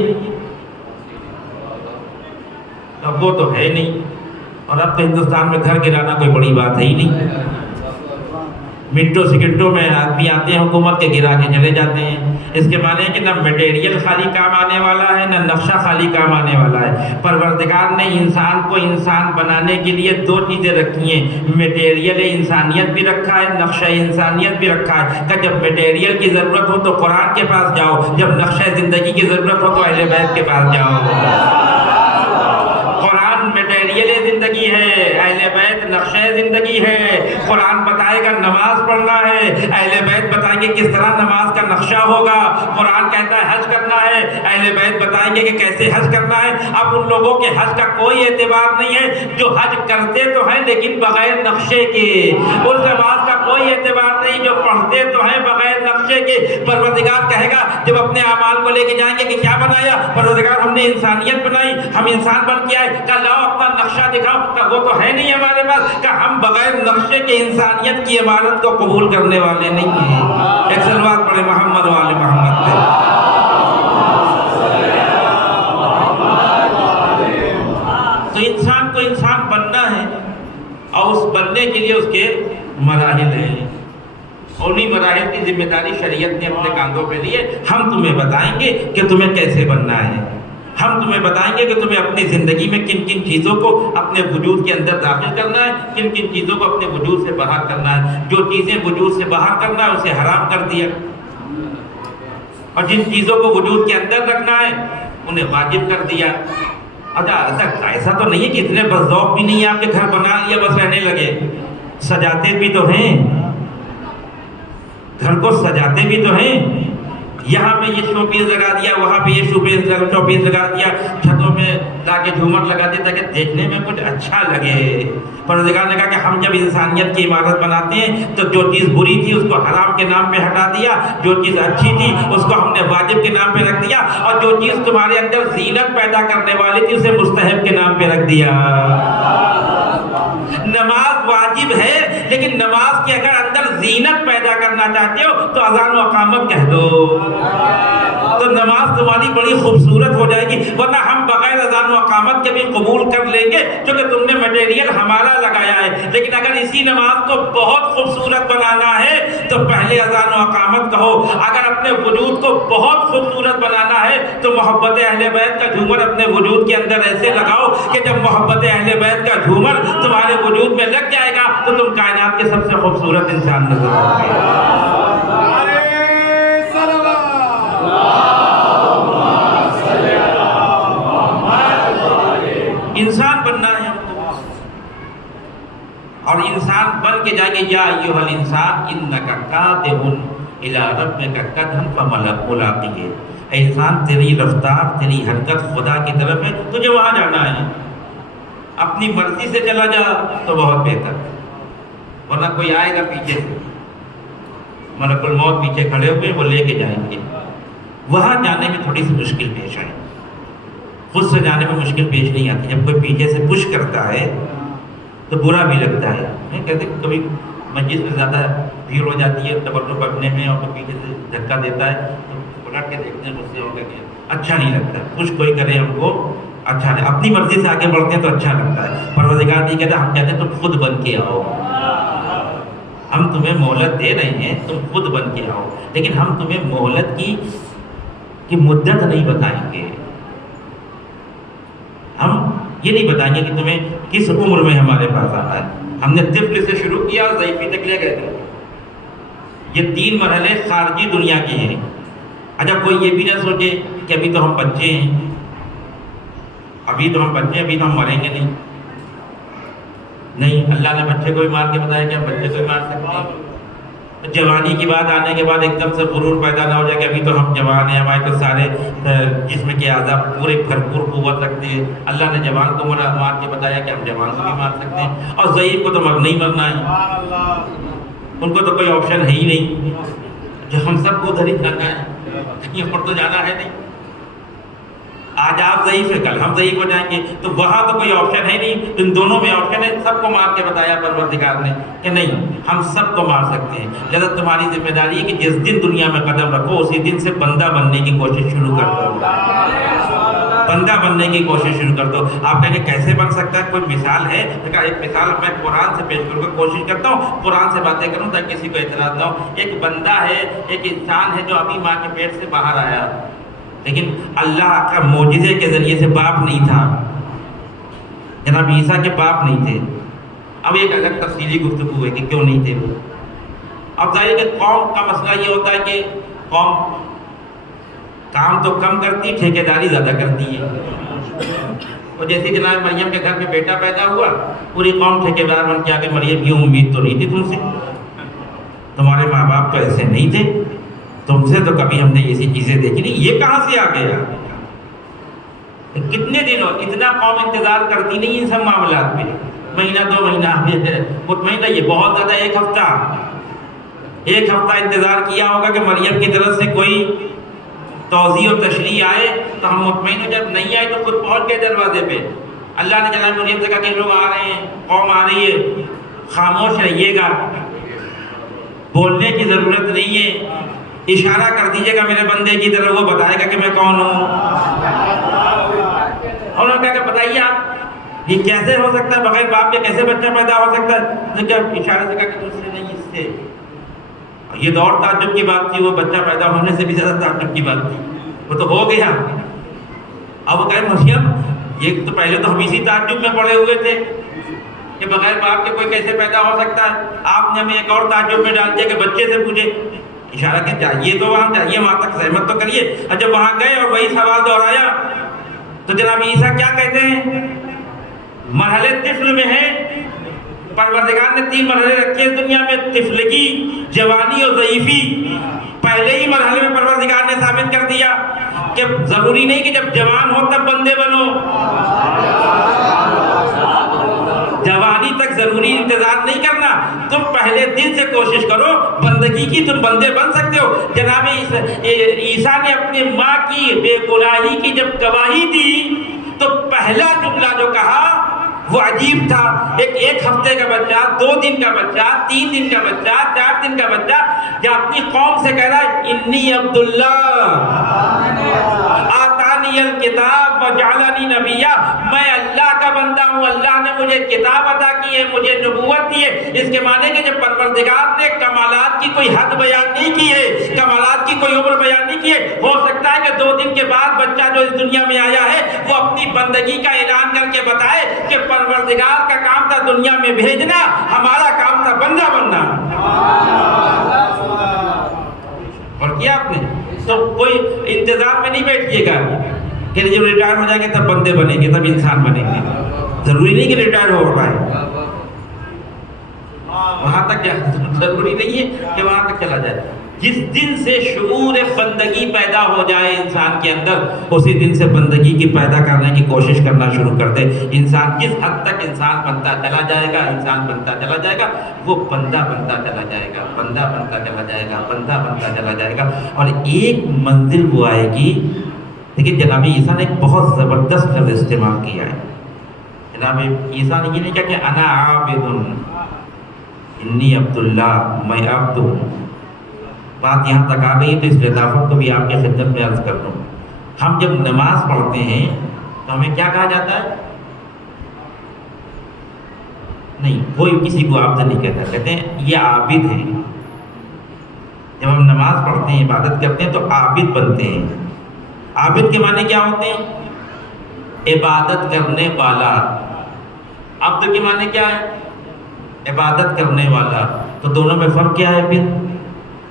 اب وہ تو ہے نہیں. اور اب تو ہندوستان میں گھر گرانا کوئی بڑی بات ہے ہی نہیں. منٹوں سیکنڈوں میں آدمی آتے ہیں حکومت کے، گرا کے چلے جاتے ہیں. اس کے معنی ہے کہ نہ میٹیریل خالی کام آنے والا ہے، نہ نقشہ خالی کام آنے والا ہے. پروردگار نے انسان کو انسان بنانے کے لیے 2 چیزیں رکھی ہیں، میٹیریل انسانیت بھی رکھا ہے، نقشہ انسانیت بھی رکھا ہے. کہ جب میٹیریل کی ضرورت ہو تو قرآن کے پاس جاؤ، جب نقشہ زندگی کی ضرورت ہو تو اہل بیت کے پاس جاؤ. میٹیریل زندگی ہے، اہل بیت نقشہ زندگی ہے. قرآن بتائے گا نماز پڑھنا ہے، اہل بیت بتائیں گے کس طرح نماز کا نقشہ ہوگا. قرآن کہتا ہے حج کرنا ہے، اہل بیت بتائیں گے کہ کیسے حج کرنا ہے. اب ان لوگوں کے حج کا کوئی اعتبار نہیں ہے جو حج کرتے تو ہیں لیکن بغیر نقشے کے. اس نماز کا کوئی اعتبار نہیں جو پڑھتے تو ہیں بغیر نقشے کے. پروردگار کہے گا جب اپنے اعمال کو لے کے جائیں گے کہ کیا بنایا؟ پروردگار ہم نے انسانیت بنائی، ہم انسان بن کے آئے. کہ لاؤ اپنا نقشہ دکھاؤ. کہ وہ تو ہے نہیں ہمارے پاس. کہ ہم بغیر نقشے کے انسانیت کی عمارت کو قبول کرنے والے نہیں ہیں. ایک صلوات پڑھے محمد و آل محمد پہ. تو انسان کو انسان بننا ہے، اور اس بننے کے لیے اس کے مراحل ہیں. انہی مراحل کی ذمہ داری شریعت نے اپنے کاندھوں پہ لی ہے. ہم تمہیں بتائیں گے کہ تمہیں کیسے بننا ہے. ہم تمہیں بتائیں گے کہ تمہیں اپنی زندگی میں کن کن چیزوں کو اپنے وجود کے اندر داخل کرنا ہے، کن کن چیزوں کو اپنے وجود سے باہر کرنا ہے. جو چیزیں وجود سے باہر کرنا ہے اسے حرام کر دیا، اور جن چیزوں کو وجود کے اندر رکھنا ہے انہیں واجب کر دیا. اچھا ایسا تو نہیں ہے کہ اتنے بس ذوق بھی نہیں ہے آپ کے گھر بنا لیا بس رہنے لگے. سجاتے بھی تو ہیں، گھر کو سجاتے بھی تو ہیں. یہاں پہ یہ شو پیس لگا دیا, وہاں پہ یہ شو پیس لگا دیا, چھتوں میں لا کے جھومر لگا دیا تاکہ دیکھنے میں کچھ اچھا لگے. پروردگار نے کہا کہ ہم جب انسانیت کی عمارت بناتے ہیں تو جو چیز بری تھی اس کو حرام کے نام پہ ہٹا دیا, جو چیز اچھی تھی اس کو ہم نے واجب کے نام پہ رکھ دیا, اور جو چیز تمہارے اندر زینت پیدا کرنے والی تھی اسے مستحب کے نام پہ رکھ دیا. نماز واجب ہے, لیکن نماز کے اگر اندر زینت پیدا کرنا چاہتے ہو تو اذان و اقامت کہہ دو, تو نماز تمہاری بڑی خوبصورت ہو جائے گی. ورنہ ہم بغیر اذان و اقامت کے بھی قبول کر لیں گے کیونکہ تم نے مٹیریل ہمارا لگایا ہے. لیکن اگر اسی نماز کو بہت خوبصورت بنانا ہے تو پہلے اذان و اقامت کہو. اگر اپنے وجود کو بہت خوبصورت بنانا ہے تو محبت اہل بیت کا جھومر اپنے وجود کے اندر ایسے لگاؤ کہ جب محبت اہل بیت کا جھومر تمہارے وجود میں لگ جائے گا تو تم کائنات کے سب سے خوبصورت انسان نظر آؤ گے. انسان بننا ہے ہم کو, اور انسان بن کے جائیں گے. یا ایھا الانسان انک کادح الی ربک کدحا فملاقیہ. اے انسان تیری رفتار, تیری حرکت خدا کی طرف ہے, تجھے وہاں جانا ہے. اپنی مرضی سے چلا جا تو بہت بہتر, ورنہ کوئی آئے گا پیچھے سے, ملک الموت پیچھے کھڑے ہوئے, وہ لے کے جائیں گے. وہاں جانے میں تھوڑی سی مشکل پیش آئے, خود سے جانے میں مشکل پیش نہیں آتی. جب کوئی پیچھے سے پش کرتا ہے تو برا بھی لگتا ہے. کہتے کبھی مسجد میں زیادہ بھیڑ ہو جاتی ہے تبرک پڑھنے میں, اور کوئی پیچھے سے دھکا دیتا ہے تو پلٹ کے دیکھتے ہیں, غصے ہو کے اچھا نہیں لگتا. پش کوئی کرے ہم کو اچھا نہیں, اپنی مرضی سے آگے بڑھتے ہیں تو اچھا لگتا ہے. پروردگار نہیں کہتا, ہم کہتے ہیں تم خود بن کے آؤ. ہم تمہیں مہلت دے رہے ہیں, تم خود بن کے آؤ, لیکن ہم تمہیں مہلت کی مدت نہیں بتائیں گے. ہم یہ نہیں بتائیں گے کہ تمہیں کس عمر میں ہمارے پاس آنا ہے. ہم نے طفل سے شروع کیا اور ضعیفی تک لے گئے تھے. یہ 3 مرحلے خارجی دنیا کے ہیں. اچھا کوئی یہ بھی نہ سوچے کہ ابھی تو ہم بچے ہیں, ابھی تو ہم مریں گے نہیں. نہیں, اللہ نے بچے کو بھی مار کے بتایا کہ ہم بچے کو بھی مار سکتے ہیں. جوانی کی بات آنے کے بعد ایک دم سے غرور پیدا نہ ہو جائے کہ ابھی تو ہم جوان ہیں, ہمارے تو سارے جسم کے اعضاء پورے بھرپور قوت رکھتے ہیں. اللہ نے جوان کو مار کے بتایا کہ ہم جوان کو بھی مار سکتے ہیں, اور ضعیف کو تو مرنا ہی مرنا ہے. ان کو تو کوئی آپشن ہے ہی نہیں, جو ہم سب کو ادھر ہی جانا ہے, کہیں پر تو جانا ہے نہیں. آج آپ ضعیف ہے, کل ہم ضعیف ہو جائیں گے, تو وہاں تو کوئی آپشن ہے نہیں. ان دونوں میں آپشن ہے. سب کو مار کے بتایا پروردگار نے کہ نہیں, ہم سب کو مار سکتے ہیں. لہذا تمہاری ذمہ داری ہے کہ جس دن دنیا میں قدم رکھو اسی دن سے بندہ بننے کی کوشش شروع کر دو. بندہ بننے کی کوشش شروع کر دو. آپ کہیں گے کیسے بن سکتا ہے, کوئی مثال ہے؟ ایک مثال میں قرآن سے پیش کروں گا, کوشش کرتا ہوں قرآن سے باتیں کروں تاکہ کسی کو اعتراض نہ ہو. ایک بندہ ہے, ایک انسان ہے جو ابھی ماں کے پیٹ سے باہر آیا, لیکن اللہ کا معجزے کے ذریعے سے باپ نہیں تھا. جناب عیسیٰ کے باپ نہیں تھے. اب ایک الگ تفصیلی گفتگو ہے کہ کیوں نہیں تھے وہ. اب ظاہر ہے کہ قوم کا مسئلہ یہ ہوتا ہے کہ قوم کام تو کم کرتی, ٹھیکیداری زیادہ کرتی ہے. اور جیسے جناب مریم کے گھر میں بیٹا پیدا ہوا, پوری قوم ٹھیکیدار بن کے آ کے, مریم یہ امید تو نہیں تھی تم سے, تمہارے ماں باپ تو ایسے نہیں تھے, تم سے تو کبھی ہم نے ایسی چیزیں دیکھی نہیں, یہ کہاں سے آ گیا. کتنے دنوں اتنا قوم انتظار کرتی نہیں ان سب معاملات میں, مہینہ 2 مہینہ, مطمئنہ یہ بہت زیادہ, ایک ہفتہ انتظار کیا ہوگا کہ مریم کی طرف سے کوئی توضیح و تشریح آئے تو ہم مطمئن ہو. جب نہیں آئے تو خود پہنچ گئے دروازے پہ. اللہ نے جناب مریم سے کہا کہ لوگ آ رہے ہیں, قوم آ رہی ہے, خاموش رہیے گا, بولنے کی ضرورت نہیں ہے, اشارہ کر دیجیے گا میرے بندے کی طرف, وہ بتائے گا کہ میں کون ہوں. اور انہوں نے کہا کہ بتائیے آپ یہ کیسے ہو سکتا ہے, بغیر باپ کے کیسے بچہ پیدا ہو سکتا ہے؟ کیا اشارے سے کہا کہ تم سے نہیں, اس سے. یہ تو اور تعجب کی بات تھی, وہ بچہ پیدا ہونے سے بھی زیادہ تعجب کی بات تھی, وہ تو ہو گیا. اب وہ کہے مریم یہ تو پہلے تو ہم اسی تعجب میں پڑے ہوئے تھے کہ بغیر باپ کے کوئی کیسے پیدا ہو سکتا ہے, آپ نے ہمیں ایک اور تعجب میں ڈال دیا کہ بچے سے پوچھے. اشارہ کہ جائیے تو وہاں جائیے, وہاں تک زحمت تو کریے. اور جب وہاں گئے اور وہی سوال دہرایا تو جناب عیسیٰ کیا کہتے ہیں, مرحلے طفل میں ہیں. پروردگار نے 3 مرحلے رکھے اس دنیا میں, طفلگی, جوانی اور ضعیفی. پہلے ہی مرحلے میں پروردگار نے ثابت کر دیا کہ ضروری نہیں کہ جب جوان ہو تب بندے بنو، جوانی تک ضروری انتظار نہیں کرنا، تم پہلے دن سے کوشش کرو بندگی کی، تم بندے بن سکتے ہو۔ جناب عیسیٰ نے اپنی ماں کی بے گناہی کی جب گواہی دی تو پہلا جملہ جو کہا وہ عجیب تھا۔ ایک ہفتے کا بچہ، 2 دن کا بچہ، 3 دن کا بچہ، 4 دن کا بچہ جو اپنی قوم سے کہہ رہا ہے انی عبداللہ آتانی الکتاب وجعلنی نبیا، میں اللہ کا بندہ ہوں، اللہ نے مجھے کتاب عطا کی ہے، مجھے نبوت دی ہے۔ اس کے معنی کہ جب پروردگار نے کمالات کی کوئی حد بیان نہیں کی ہے، کمالات کی کوئی عمر بیان نہیں کی ہے، ہو سکتا ہے کہ 2 دن کے بعد بچہ جو اس دنیا میں آیا ہے وہ اپنی بندگی کا اعلان کر کے بتائے کہ پروردگار کا کام تھا دنیا میں بھیجنا، ہمارا کام تھا بندہ بننا۔ اور کیا آپ نے تو کوئی انتظار میں نہیں بیٹھیے گا کہ جب ریٹائر ہو جائیں گے تب بندے بنیں گے، تب انسان بنیں گے۔ ضروری نہیں کہ ریٹائر ہو پائے، وہاں تک ضروری نہیں ہے کہ وہاں تک چلا جائے۔ جس دن سے شعور بندگی پیدا ہو جائے انسان کے اندر، اسی دن سے بندگی کی پیدا کرنے کی کوشش کرنا شروع کر دے۔ انسان جس حد تک انسان بنتا چلا جائے گا، انسان بنتا چلا جائے گا، وہ بندہ بنتا چلا جائے گا، بندہ بنتا چلا جائے گا، بندہ بنتا چلا جائے گا، اور ایک منزل وہ آئے گی۔ لیکن جناب عیسیٰ نے ایک بہت زبردست لفظ استعمال کیا ہے۔ جناب عیسیٰ نے یہ نہیں کہا کہ انا عابد انی عبداللہ، میں عبد ہوں۔ بات یہاں تک آ گئی تو اس لطافت کو بھی آپ کے خدمت میں عرض کر دوں۔ ہم جب نماز پڑھتے ہیں تو ہمیں کیا کہا جاتا ہے؟ نہیں، کوئی کسی کو عبد نہیں کہتا، کہتے ہیں یہ عابد ہیں۔ جب ہم نماز پڑھتے ہیں، عبادت کرتے ہیں تو عابد بنتے ہیں۔ عابد کے معنی کیا ہوتے ہیں؟ عبادت کرنے والا۔ عبد کے معنی کیا ہے؟ عبادت کرنے والا۔ تو دونوں میں فرق کیا ہے پھر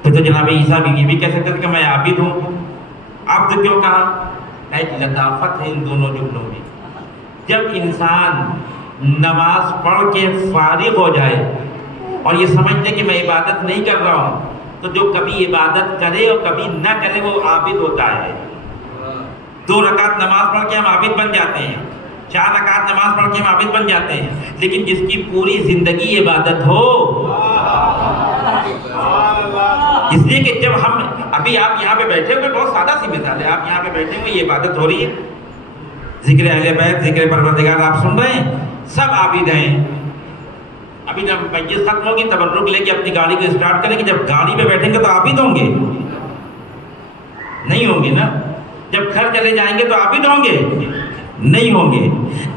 تو جناب عیسیٰ بھی یہ بھی کہہ سکتے تھے کہ میں عابد ہوں۔ عبد کیوں کہا؟ ایک لطافت ہے ان دونوں جملوں میں۔ جب انسان نماز پڑھ کے فارغ ہو جائے اور یہ سمجھتے کہ میں عبادت نہیں کر رہا ہوں، تو جو کبھی عبادت کرے اور کبھی نہ کرے وہ عابد ہوتا ہے۔ 2 رکعت نماز پڑھ کے ہم عابد بن جاتے ہیں، 4 رکعت نماز پڑھ کے ہم عابد بن جاتے ہیں، لیکن جس کی پوری زندگی عبادت ہو، اس لیے کہ جب ہم ابھی آپ یہاں پہ بیٹھے ہوئے، بہت سادہ سی مثال ہے، آپ یہاں پہ بیٹھے ہوئے یہ عبادت ہو رہی ہے، ذکر اہل بیت، ذکر پروردگار آپ سن رہے ہیں، سب عابد ہیں۔ ابھی جب مجلس ختم ہوگی تبرک لے کے اپنی گاڑی کو اسٹارٹ کریں گے، جب گاڑی پہ بیٹھیں گے تو عابد ہوں گے؟ نہیں ہوں گے نا۔ جب گھر چلے جائیں گے تو عابد ہوں گے؟ نہیں ہوں گے۔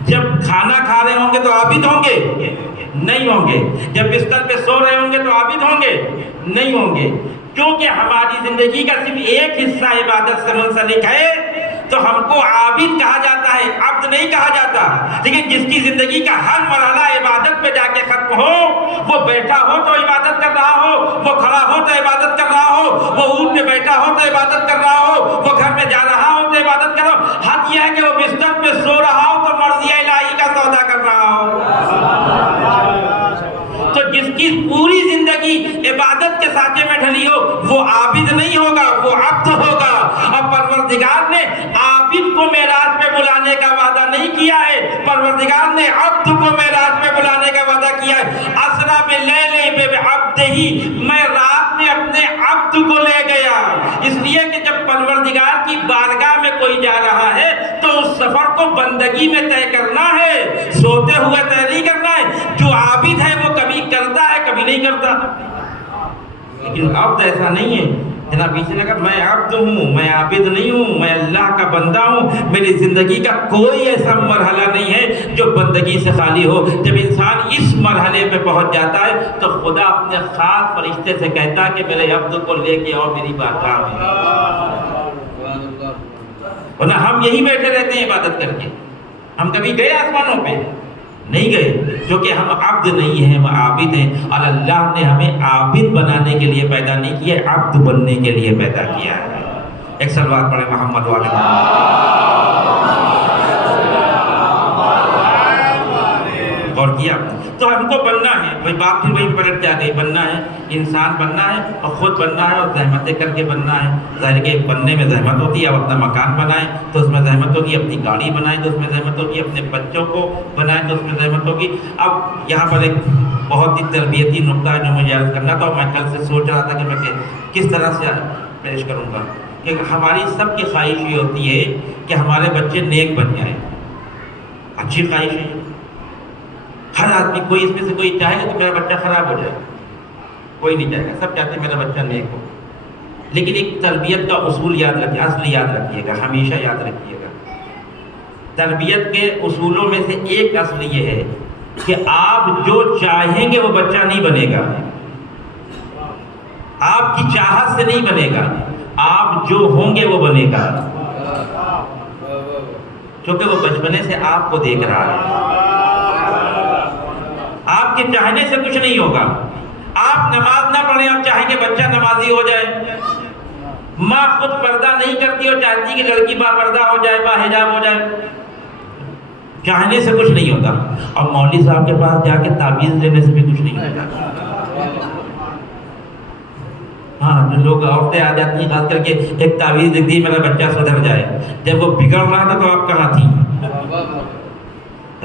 جب کھانا کھا رہے ہوں گے تو عابد ہوں گے؟ نہیں ہوں گے۔ جب بستر پہ سو رہے ہوں گے تو عابد ہوں گے؟ نہیں ہوں گے۔ کیونکہ ہماری زندگی کا صرف ایک حصہ عبادت سے منسلک ہے تو ہم کو عابد کہا جاتا ہے، عبد نہیں کہا جاتا۔ لیکن جس کی زندگی کا ہر مرحلہ عبادت پہ جا کے ختم ہو، وہ بیٹھا ہو تو عبادت کر رہا ہو، وہ کھڑا ہو تو عبادت کر رہا ہو، وہ اونٹ پہ بیٹھا ہو تو عبادت کر رہا ہو، وہ گھر میں جا رہا ہو تو عبادت کر رہا ہو۔ حد یہ ہے کہ وہ بستر پہ سو رہا ہو تو مرضی الہی کا سودا کر رہا ہو۔ تو جس کی پوری زندگی عبادت کے سانچے میں ڈھلی ہو وہ عابد نہیں ہوگا، وہ عبد ہوگا۔ اور پروردگار نے عابد کو معراج پہ بلانے کا وعدہ نہیں کیا ہے، پروردگار نے عبد کو معراج پہ بلانے کا وعدہ کیا ہے۔ اسریٰ باللیل بعبدہ، میں رات میں اپنے عبد کو لے گیا۔ اس لیے کہ جب پروردگار کی بارگاہ میں کوئی جا رہا ہے تو اس سفر کو بندگی میں طے کرنا ہے، سوتے ہوئے طے نہیں کرنا ہے۔ جو عابد ہے وہ کبھی کرتا ہے کبھی نہیں کرتا، لیکن عبد ایسا نہیں ہے۔ جناب پیچھے نے کہا میں عبد ہوں، میں عابد نہیں ہوں، میں اللہ کا بندہ ہوں۔ میری زندگی کا کوئی ایسا مرحلہ نہیں ہے جو بندگی سے خالی ہو۔ جب انسان اس مرحلے پہ پہنچ جاتا ہے تو خدا اپنے خاص فرشتے سے کہتا ہے کہ میرے عبد کو لے کے آؤ میری بارگاہ میں۔ ورنہ ہم یہی بیٹھے رہتے ہیں عبادت کر کے۔ ہم کبھی گئے آسمانوں پہ؟ نہیں گئے، کیونکہ ہم عبد نہیں ہیں، ہم عابد ہیں۔ اور اللہ نے ہمیں عابد بنانے کے لیے پیدا نہیں کیا، عبد بننے کے لیے پیدا کیا ہے۔ ایک صلوات پڑھیں محمد والے محمد۔ اور کیا آپ نے. تو ہم کو بننا ہے، وہی بات پھر وہی پلٹ کے آ گئی، بننا ہے، انسان بننا ہے اور خود بننا ہے اور زحمتیں کر کے بننا ہے. ظاہر کہ بننے میں زحمت ہوتی ہے. اب اپنا مکان بنائیں تو اس میں زحمت ہوگی، اپنی گاڑی بنائیں تو اس میں زحمت ہوگی، اپنے بچوں کو بنائیں تو اس میں زحمت ہوگی. اب یہاں پر ایک بہت ہی تربیتی نقطہ ہے جو مجھے عرض کرنا تھا، اور میں کل سے سوچ رہا تھا کہ میں کس طرح سے پیش کروں گا. کہ ہماری سب کی خواہش یہ ہوتی ہے کہ ہمارے بچے نیک بن جائیں. اچھی خواہش ہے، ہر آدمی، کوئی اس میں سے کوئی چاہے گا کہ میرا بچہ خراب ہو جائے؟ کوئی نہیں چاہے گا، سب چاہتے ہیں میرا بچہ نیک ہو. لیکن ایک تربیت کا اصول یاد رکھیے، اصل یاد رکھیے گا، ہمیشہ یاد رکھیے گا. تربیت کے اصولوں میں سے ایک اصل یہ ہے کہ آپ جو چاہیں گے وہ بچہ نہیں بنے گا، آپ کی چاہت سے نہیں بنے گا، آپ جو ہوں گے وہ بنے گا. کیونکہ وہ بچپنے سے آپ کو دیکھ رہا ہے، آپ کے چاہنے سے کچھ نہیں ہوگا. آپ نماز نہ پڑھیں، آپ چاہیں کہ بچہ نمازی ہو جائے. ماں خود پردہ نہیں کرتی اور چاہتی کہ لڑکی با پردہ ہو جائے، با حجاب ہو جائے. چاہنے سے کچھ نہیں ہوتا. اور مولوی صاحب کے پاس جا کے تعویذ لینے سے بھی کچھ نہیں ہوتا. ہاں، جو لوگ عورتیں آ جاتی ہیں خاص کر کے ایک تعویذ لکھ دی میرا بچہ سدھر جائے. جب وہ بگڑ رہا تھا تو آپ کہاں تھی؟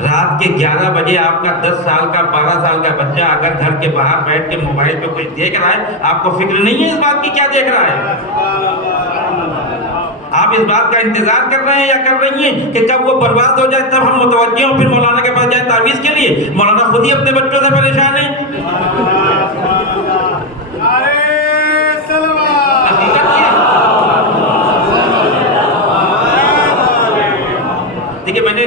رات کے 11 بجے آپ کا 10 سال کا 12 سال کا بچہ اگر گھر کے باہر بیٹھ کے موبائل پہ کچھ دیکھ رہا ہے، آپ کو فکر نہیں ہے اس بات کی کیا دیکھ رہا ہے؟ آپ اس بات کا انتظار کر رہے ہیں یا کر رہی ہیں کہ کب وہ برباد ہو جائے تب ہم متوجہ ہوں پھر مولانا کے پاس جائیں تعویذ کے لیے؟ مولانا خود ہی اپنے بچوں سے پریشان ہیں. دیکھیں، میں نے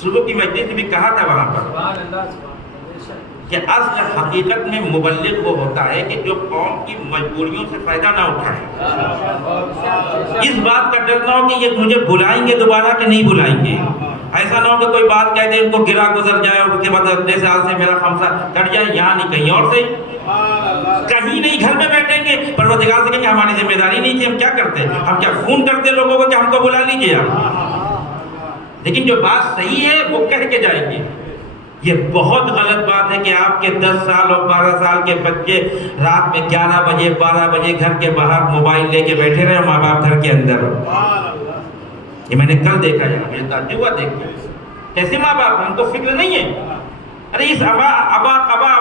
صبح کی مجلس میں بھی کہا تھا وہاں پر کہ اصل حقیقت میں مبلغ وہ ہوتا ہے کہ جو قوم کی مجبوریوں سے فائدہ نہ اٹھائے. اس بات کا ڈر نہ ہو کہ یہ مجھے بلائیں گے دوبارہ کہ نہیں بلائیں گے. ایسا نہ ہو کہ کوئی بات کہہ دے، ان کو گرا گزر جائے اور اس کے بعد اگلے سال سے میرا خمسہ کٹ جائے. یہاں نہیں، کہیں اور سے، کہیں نہیں، گھر میں بیٹھیں گے. پروردگار سے کہیں گے ہماری ذمہ داری نہیں تھی، ہم کیا کرتے؟ ہم کیا فون کرتے لوگوں کو کہ ہم کو بلا لیجیے آپ؟ لیکن جو بات صحیح ہے وہ کہہ کے جائیں گے. یہ بہت غلط بات ہے کہ آپ کے 10 سال اور 12 سال کے بچے رات میں 11 بجے 12 بجے گھر کے باہر موبائل لے کے بیٹھے رہے، ماں باپ گھر کے اندر. یہ میں نے کل دیکھا ہے، مجھے تعجب ہوا دیکھ کے. کیسے ماں باپ؟ ہم کو فکر نہیں ہے. ارے اس ابا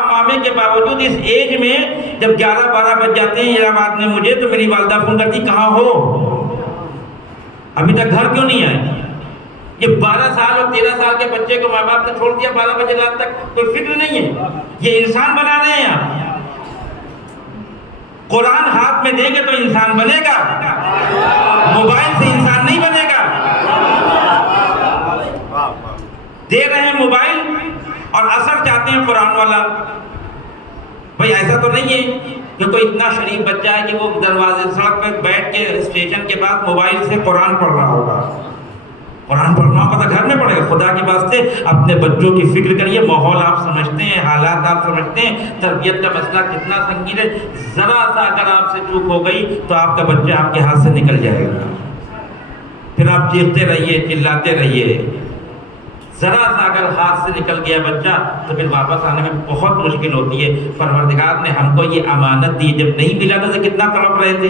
مامے کے باوجود اس ایج میں جب 11-12 بج جاتے ہیں الہٰباد میں مجھے، تو میری والدہ فون کرتی کہاں ہو، ابھی تک گھر کیوں نہیں آئے؟ یہ 12 سال اور 13 سال کے بچے کو ماں باپ نے چھوڑ دیا 12 بجے رات تک، کوئی فکر نہیں ہے. یہ انسان بنا رہے ہیں آپ. قرآن ہاتھ میں دیں گے تو انسان بنے گا، موبائل سے انسان نہیں بنے گا. دے رہے ہیں موبائل اور اثر چاہتے ہیں قرآن والا. بھائی ایسا تو نہیں ہے کہ کوئی اتنا شریف بچہ ہے کہ وہ دروازے سڑک پہ بیٹھ کے اسٹیشن کے بعد موبائل سے قرآن پڑھ رہا ہوگا. قرآن پڑھنا ہوگا تو گھر میں پڑھے گا. خدا کی واسطے اپنے بچوں کی فکر کریے. ماحول آپ سمجھتے ہیں، حالات آپ سمجھتے ہیں، تربیت کا مسئلہ کتنا سنگین ہے. ذرا سا اگر آپ سے چوک ہو گئی تو آپ کا بچہ آپ کے ہاتھ سے نکل جائے گا. پھر آپ چیختے رہیے، چلاتے رہیے. ذرا سا اگر ہاتھ سے نکل گیا بچہ تو پھر واپس آنے میں بہت مشکل ہوتی ہے. پروردگار نے ہم کو یہ امانت دی، جب نہیں ملا تو کتنا تڑپ رہے تھے.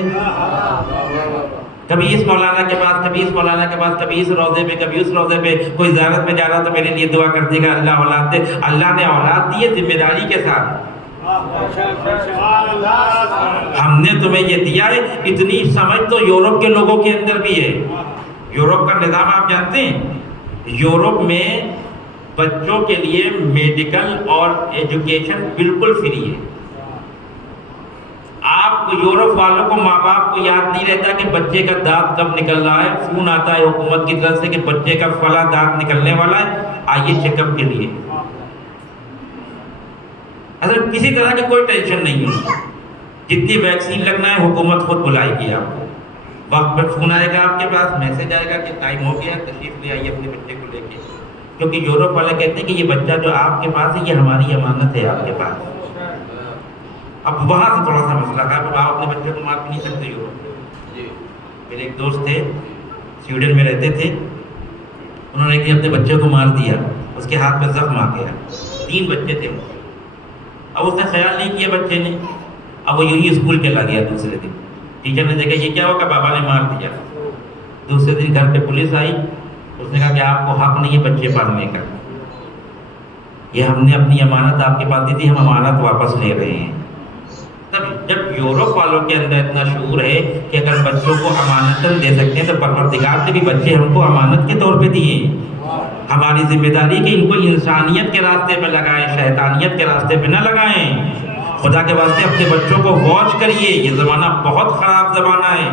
کبھی اس مولانا کے پاس، کبھی اس مولانا کے پاس، کبھی اس روضے پہ، کبھی اس روضے پہ. کوئی زیارت میں جا رہا تو میرے لیے دعا کر دے گا اللہ اولاد دے. اللہ نے اولاد دی ہے ذمہ داری کے ساتھ. ہم نے تمہیں یہ دیا ہے. اتنی سمجھ تو یورپ کے لوگوں کے اندر بھی ہے. یورپ کا نظام آپ جانتے ہیں؟ یورپ میں بچوں کے لیے میڈیکل اور ایجوکیشن بالکل فری ہے. آپ کو یورپ والوں کو ماں باپ کو یاد نہیں رہتا کہ بچے کا دانت کب نکل رہا ہے. فون آتا ہے حکومت کی طرف سے کہ بچے کا فلاں دانت نکلنے والا ہے، آئیے چیک اپ کے لیے. اصل کسی طرح کی کوئی ٹینشن نہیں ہے. جتنی ویکسین لگنا ہے حکومت خود بلائے گی آپ کو. وقت پر فون آئے گا آپ کے پاس، میسج آئے گا کہ ٹائم ہو گیا، تشریف لے آئیے اپنے بچے کو لے کے. کیونکہ یورپ والے کہتے ہیں کہ یہ بچہ جو آپ کے پاس ہے یہ ہماری امانت ہے آپ کے پاس. اب وہاں سے تھوڑا سا مسئلہ ہے. آپ اپنے بچے کو مار بھی نہیں سکتے یورپ. میرے ایک دوست تھے سویڈن میں رہتے تھے، انہوں نے اپنے بچے کو مار دیا، اس کے ہاتھ پہ زخم آ گیا. 3 بچے تھے. اب اس نے خیال نہیں کیا بچے نے. اب وہ یہی اسکول چلا گیا دوسرے دن. ٹیچر نے دیکھا یہ کیا ہوگا, بابا نے مار دیا. دوسرے دن گھر پہ پولیس آئی. اس نے کہا کہ آپ کو حق نہیں ہے بچے پالنے کا, یہ ہم نے اپنی امانت آپ کے پاس دی تھی, ہم امانت واپس لے رہے ہیں. تب جب یورپ والوں کے اندر اتنا شعور ہے کہ اگر بچوں کو امانتاً دے سکتے ہیں تو پروردگار نے بھی بچے ہم کو امانت کے طور پہ دیے. ہماری ذمہ داری کہ ان کو انسانیت کے راستے پہ لگائیں, شیطانیت کے راستے پہ نہ لگائیں. خدا کے واسطے اپنے بچوں کو واچ کریے. یہ زمانہ بہت خراب زمانہ ہے.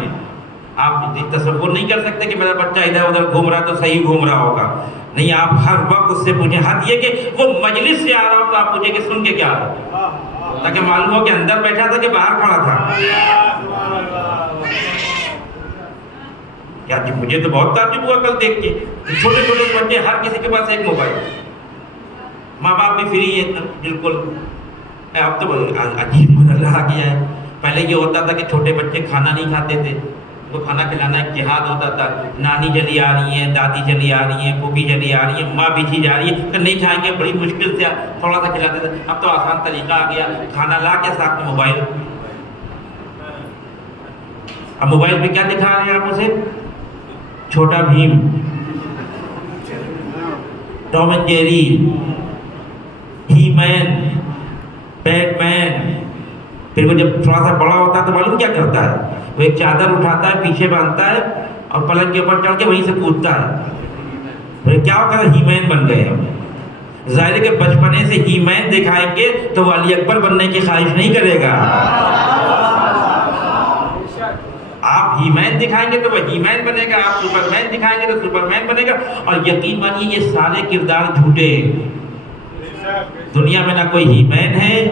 آپ تصور نہیں کر سکتے کہ میرا بچہ ادھر ادھر گھوم رہا تو صحیح گھوم رہا ہوگا. نہیں, آپ ہر وقت اس سے پوچھیں. حد یہ کہ وہ مجلس سے آ رہا ہو تو آپ پوچھیں کہ سن کے کیا آ رہا, تاکہ معلوم ہو کہ اندر بیٹھا تھا کہ باہر کھڑا تھا. کیا جی, مجھے تو بہت تعجب ہوا کل دیکھ کے. چھوٹے چھوٹے بچے, ہر کسی کے پاس ایک موبائل. ماں باپ بھی فری ہیں بالکل. اب تو عجیب مرحلہ آ گیا ہے. پہلے یہ ہوتا تھا کہ چھوٹے بچے کھانا نہیں کھاتے تھے, تو کھانا کھلانا ایک جہاد ہوتا تھا. نانی چلی آ رہی ہیں, دادی چلی آ رہی ہیں, پھوپھی چلی آ رہی ہیں, ماں پیچھے جا رہی ہے, تو نہیں کھائیں گے, بڑی مشکل سے تھوڑا سا کھلاتے تھے. اب تو آسان طریقہ آ گیا, کھانا لا کے ساتھ میں موبائل. اب موبائل پہ کیا دکھا رہے ہیں آپ اسے؟ Chhota Bheem, Tom and Jerry, He Man, Batman. پھر وہ جب تھوڑا سا بڑا ہوتا ہے تو معلوم کیا کرتا ہے, وہ ایک چادر اٹھاتا ہے, پیچھے باندھتا ہے اور پلنگ کے اوپر چڑھ کے وہیں سے کودتا ہے. پھر کیا ہوگا, ہی مین بن گئے ہم. ظاہر ہے کہ بچپنے سے ہی مین دکھائیں گے تو وہ علی اکبر بننے کی خواہش نہیں کرے گا. آپ ہی مین دکھائیں گے تو وہ ہی مین بنے گا, آپ سپر مین دکھائیں گے تو سپر مین بنے گا. اور یقین مانیے یہ سارے کردار جھوٹے ہیں. دنیا میں نہ کوئی ہی مین ہے,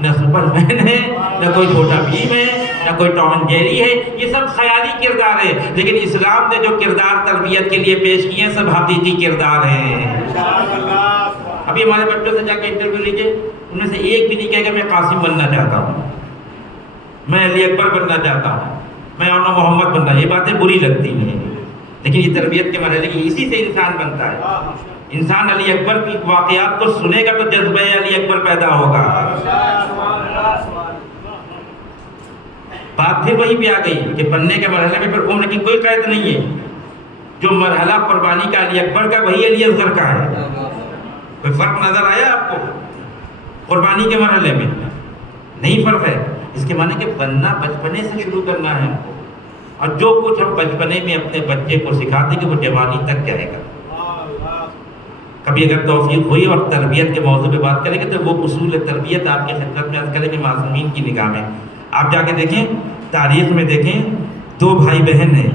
نہ سپر مین ہے, نہ کوئی چھوٹا بھیم ہے, نہ کوئی ٹام اینڈ جیری ہے. یہ سب خیالی کردار ہے. لیکن اسلام نے جو کردار تربیت کے لیے پیش کیے ہیں سب حقیقی کردار ہیں. ابھی ہمارے بچوں سے جا کے انٹرویو لیجیے, ان میں سے ایک بھی نہیں کہے گا میں قاسم بننا چاہتا ہوں, میں علی اکبر بننا چاہتا ہوں, میں اونو محمد بننا. یہ باتیں بری لگتی ہیں, لیکن یہ تربیت کے مرحلے کی, اسی سے انسان بنتا ہے. انسان علی اکبر کی واقعات کو سنے گا تو جذبہ علی اکبر پیدا ہوگا. بات پھر وہی پہ آ گئی کہ بننے کے مرحلے میں پھر عمر کی کوئی قید نہیں ہے. جو مرحلہ قربانی کا علی اکبر کا وہی علی اصغر کا ہے. کوئی فرق نظر آیا آپ کو قربانی کے مرحلے میں؟ نہیں فرق ہے. اس کے معنی کہ بننا بچپنے سے شروع کرنا ہے ہم کو, اور جو کچھ ہم بچپنے میں اپنے بچے کو سکھاتے ہیں کہ وہ جوانی تک جائے گا. کبھی اگر توفیق ہوئی اور تربیت کے موضوع پہ بات کریں گے تو وہ اصول تربیت آپ کی خدمت میں عرض کریں گے معصومین کی نگاہ میں. آپ جا کے دیکھیں, تاریخ میں دیکھیں, 2 بھائی بہن ہیں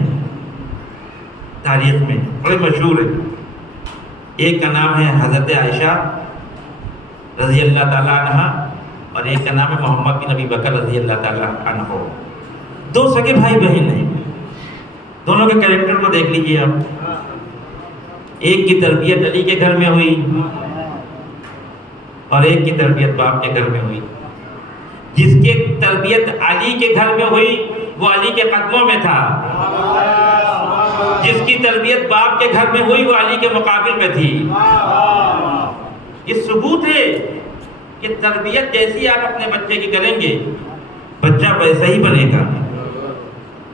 تاریخ میں, بڑے مشہور ہیں. ایک کا نام ہے حضرت عائشہ رضی اللہ تعالیٰ عنہ, اور ایک کا نام ہے محمد بن ابی بکر رضی اللہ تعالیٰ عنہ. 2 سگے بھائی بہن ہیں. دونوں کے کریکٹر کو دیکھ لیجئے آپ. ایک کی تربیت علی کے گھر میں ہوئی اور ایک کی تربیت باپ کے گھر میں ہوئی. جس کی تربیت علی کے گھر میں ہوئی وہ علی کے قدموں میں تھا, جس کی تربیت باپ کے گھر میں ہوئی وہ علی کے مقابل میں تھی. یہ ثبوت ہے کہ تربیت جیسی آپ اپنے بچے کی کریں گے بچہ ویسا ہی بنے گا.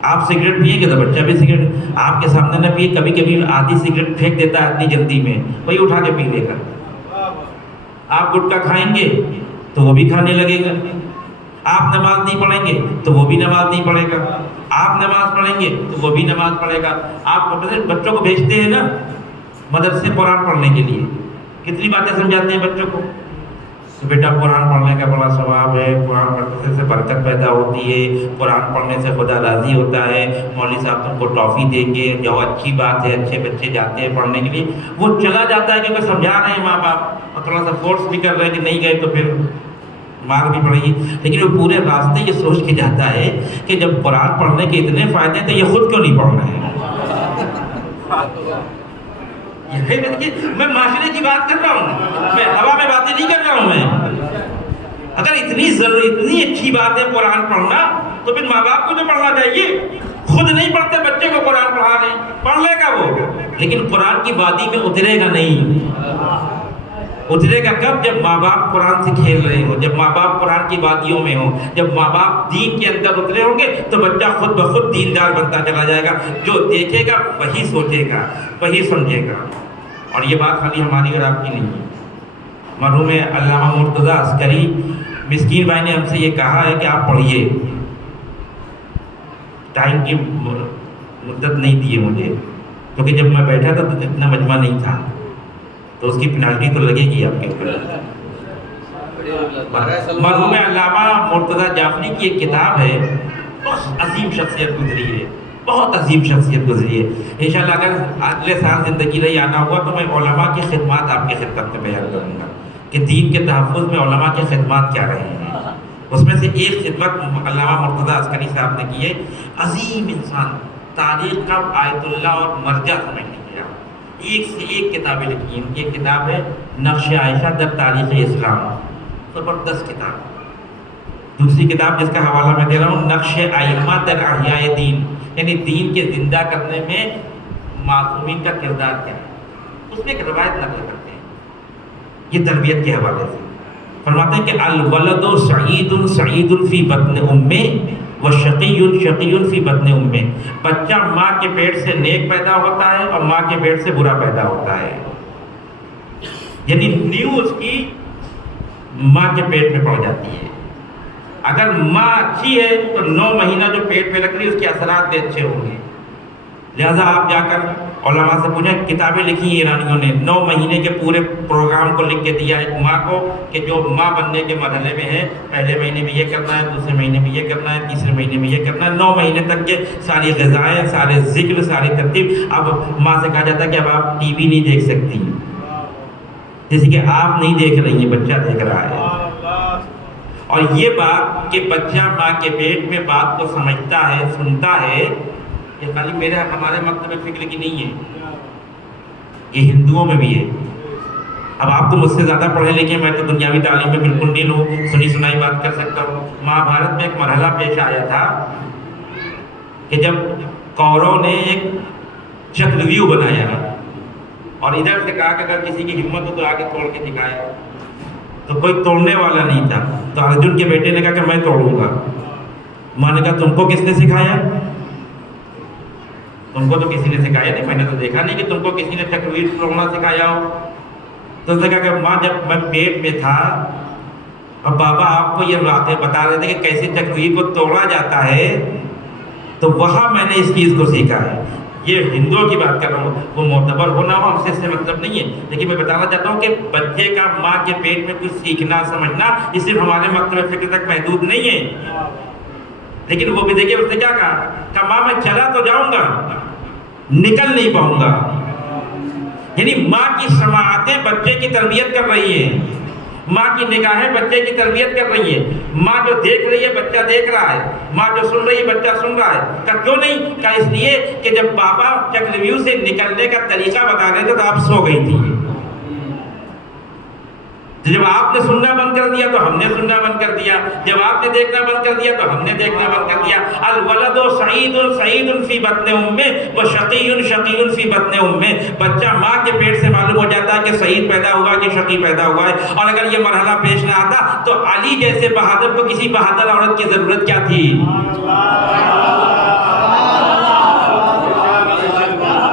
آپ سگریٹ پیئیں گے تو بچہ بھی سگریٹ آپ کے سامنے نہ پیے, کبھی کبھی آدھی سگریٹ پھینک دیتا ہے اتنی جلدی میں, وہی اٹھا کے پی لے گا. آپ گٹکا کھائیں گے تو وہ بھی کھانے لگے گا. آپ نماز نہیں پڑھیں گے تو وہ بھی نماز نہیں پڑھے گا. آپ نماز پڑھیں گے تو وہ بھی نماز پڑھے گا. آپ بچوں کو بھیجتے ہیں نا مدرسے قرآن پڑھنے کے لیے, کتنی باتیں سمجھاتے ہیں بچوں کو کہ بیٹا قرآن پڑھنے کا بڑا ثواب ہے, قرآن پڑھنے سے برکت پیدا ہوتی ہے, قرآن پڑھنے سے خدا راضی ہوتا ہے, مولوی صاحب تم کو ٹافی دیں گے, جو اچھی بات ہے, اچھے بچے جاتے ہیں پڑھنے کے لیے. وہ چلا جاتا ہے کیونکہ سمجھا رہے ہیں ماں باپ, اور تھوڑا سا فورس بھی کر رہے ہیں کہ نہیں گئے تو پھر مار بھی پڑے گی. لیکن وہ پورے راستے یہ سوچ کے جاتا ہے کہ جب قرآن پڑھنے کے اتنے فائدے ہیں تو یہ خود کیوں نہیں پڑھ رہے ہیں. میں معاشرے کی بات کر رہا ہوں, میں ہوا میں باتیں نہیں کر رہا ہوں. میں اگر اتنی اچھی بات ہے قرآن پڑھنا تو پھر ماں باپ کو تو پڑھنا چاہیے. خود نہیں پڑھتے بچے کو قرآن پڑھا رہے ہیں, پڑھ لے گا وہ لیکن قرآن کی وادی میں اترے گا نہیں. اترے گا کب؟ جب ماں باپ قرآن سے کھیل رہے ہوں، جب ماں باپ قرآن کی وادیوں میں ہوں، جب ماں باپ دین کے اندر اترے ہوں گے تو بچہ خود بخود دیندار بنتا چلا جائے گا. جو دیکھے گا وہی سوچے گا، وہی سمجھے گا. اور یہ بات خالی ہماری اور آپ کی نہیں ہے. مرحوم علامہ مرتضیٰ عسکری مسکین بھائی نے ہم سے یہ کہا ہے کہ آپ پڑھیے. ٹائم کی مدت نہیں دی ہے مجھے، کیونکہ جب میں بیٹھا تھا تو اتنا مجمع نہیں تھا، تو اس کی پینالٹی تو لگے گی آپ کے اوپر. مرحوم علامہ مرتضیٰ جعفری کی ایک کتاب ہے، بہت عظیم شخصیت گزری ہے، بہت عظیم شخصیت گزری ہے. انشاءاللہ اگر اگلے سال زندگی رہی آنا ہوا تو میں علماء کی خدمات آپ کی خدمت میں بیان کروں گا کہ دین کے تحفظ میں علماء کی خدمات کیا رہے ہیں. اس میں سے ایک خدمت علامہ مرتضیٰ عسکری صاحب نے کی ہے. عظیم انسان، تاریخ کا آیت اللہ اور مرجع سمجھ لیجیے آپ. ایک سے ایک کتابیں لکھی ہیں. ایک کتاب ہے نقش عائشہ در تاریخ اسلام، زبردست کتاب. دوسری کتاب جس کا حوالہ میں دے رہا ہوں، نقش ائمہ در احیاء دین، یعنی دین کے زندہ کرنے میں معصومین کا کردار کیا ہے. اس میں ایک روایت نقل کرتے ہیں یہ تربیت کے حوالے سے. فرماتے ہیں کہ الولد سعید سعید فی بطن امہ وشقی شقی فی بطن امہ. بچہ ماں کے پیٹ سے نیک پیدا ہوتا ہے اور ماں کے پیٹ سے برا پیدا ہوتا ہے. یعنی نیو اس کی ماں کے پیٹ میں پڑ جاتی ہے. اگر ماں اچھی ہے تو 9 مہینہ جو پیٹ میں رکھ رہی ہے اس کے اثرات بھی اچھے ہوں گے. لہذا آپ جا کر علماء سے پوچھیں، کتابیں لکھی ہیں ایرانیوں نے 9 مہینے کے پورے پروگرام کو لکھ کے دیا ایک ماں کو کہ جو ماں بننے کے مرحلے میں ہے، پہلے مہینے میں یہ کرنا ہے، دوسرے مہینے میں یہ کرنا ہے، تیسرے مہینے میں یہ کرنا ہے. 9 مہینے تک کے ساری غذائیں، سارے ذکر، ساری ترتیب. اب ماں سے کہا جاتا ہے کہ اب آپ ٹی وی نہیں دیکھ سکتی، جیسے کہ آپ نہیں دیکھ رہی ہیں، بچہ دیکھ رہا ہے. اور یہ بات کہ بچہ ماں کے پیٹ میں بات کو سمجھتا ہے، سنتا ہے، یہ خالی ہمارے مکتب فکر کی نہیں ہے، یہ ہندوؤں میں بھی ہے. اب آپ تو مجھ سے زیادہ پڑھے لکھے، میں تو دنیاوی تعلیم میں بالکل نہیں ہوں، سنی سنائی بات کر سکتا ہوں. مہابھارت میں ایک مرحلہ پیش آیا تھا کہ جب کوروں نے ایک چکرویو بنایا اور ادھر سے کہا کہ اگر کسی کی ہمت ہو تو آگے توڑ کے دکھائے، تو کوئی توڑنے والا نہیں تھا. تو ارجن کے بیٹے نے کہا کہ میں توڑوں گا. ماں نے کہا تم کو کس نے سکھایا؟ تم کو تو کسی نے سکھایا نہیں، میں نے تو دیکھا نہیں کہ تم کو کسی نے چکرویو توڑنا سکھایا ہو. تو اس نے کہا کہ ماں جب میں پیٹ میں تھا اور بابا آپ کو یہ واقعہ بتا رہے تھے کہ کیسے چکرویو کو توڑا جاتا ہے، تو وہاں میں نے اس چیز کو سیکھا ہے. یہ ہندوؤں کی بات کر رہا ہوں، وہ معتبر ہونا ہو ہم سے اس سے مطلب نہیں ہے، لیکن میں بتانا چاہتا ہوں کہ بچے کا ماں کے پیٹ میں کچھ سیکھنا سمجھنا یہ صرف ہمارے مکتب فکر تک محدود نہیں ہے. لیکن وہ بھی دیکھیے اس نے کیا کہا کہ ماں میں چلا تو جاؤں گا، نکل نہیں پاؤں گا. یعنی ماں کی سماعتیں بچے کی تربیت کر رہی ہیں، ماں کی نگاہیں بچے کی تربیت کر رہی ہیں. ماں جو دیکھ رہی ہے بچہ دیکھ رہا ہے، ماں جو سن رہی ہے بچہ سن رہا ہے. کہ کیوں نہیں؟ کہ اس لیے کہ جب بابا چکرویو سے نکلنے کا طریقہ بتا رہے تھے تو آپ سو گئی تھی. جب آپ نے سننا بند کر دیا تو ہم نے سننا بند کر دیا، جب آپ نے دیکھنا بند کر دیا تو ہم نے دیکھنا بند کر دیا. الولد سعید سعید فی بطن امہ وشقی شقی فی بطن امہ. بچہ ماں کے پیٹ سے معلوم ہو جاتا ہے کہ سعید پیدا ہوا کہ شقی پیدا ہوا ہے. اور اگر یہ مرحلہ پیش نہ آتا تو علی جیسے بہادر کو کسی بہادر عورت کی ضرورت کیا تھی؟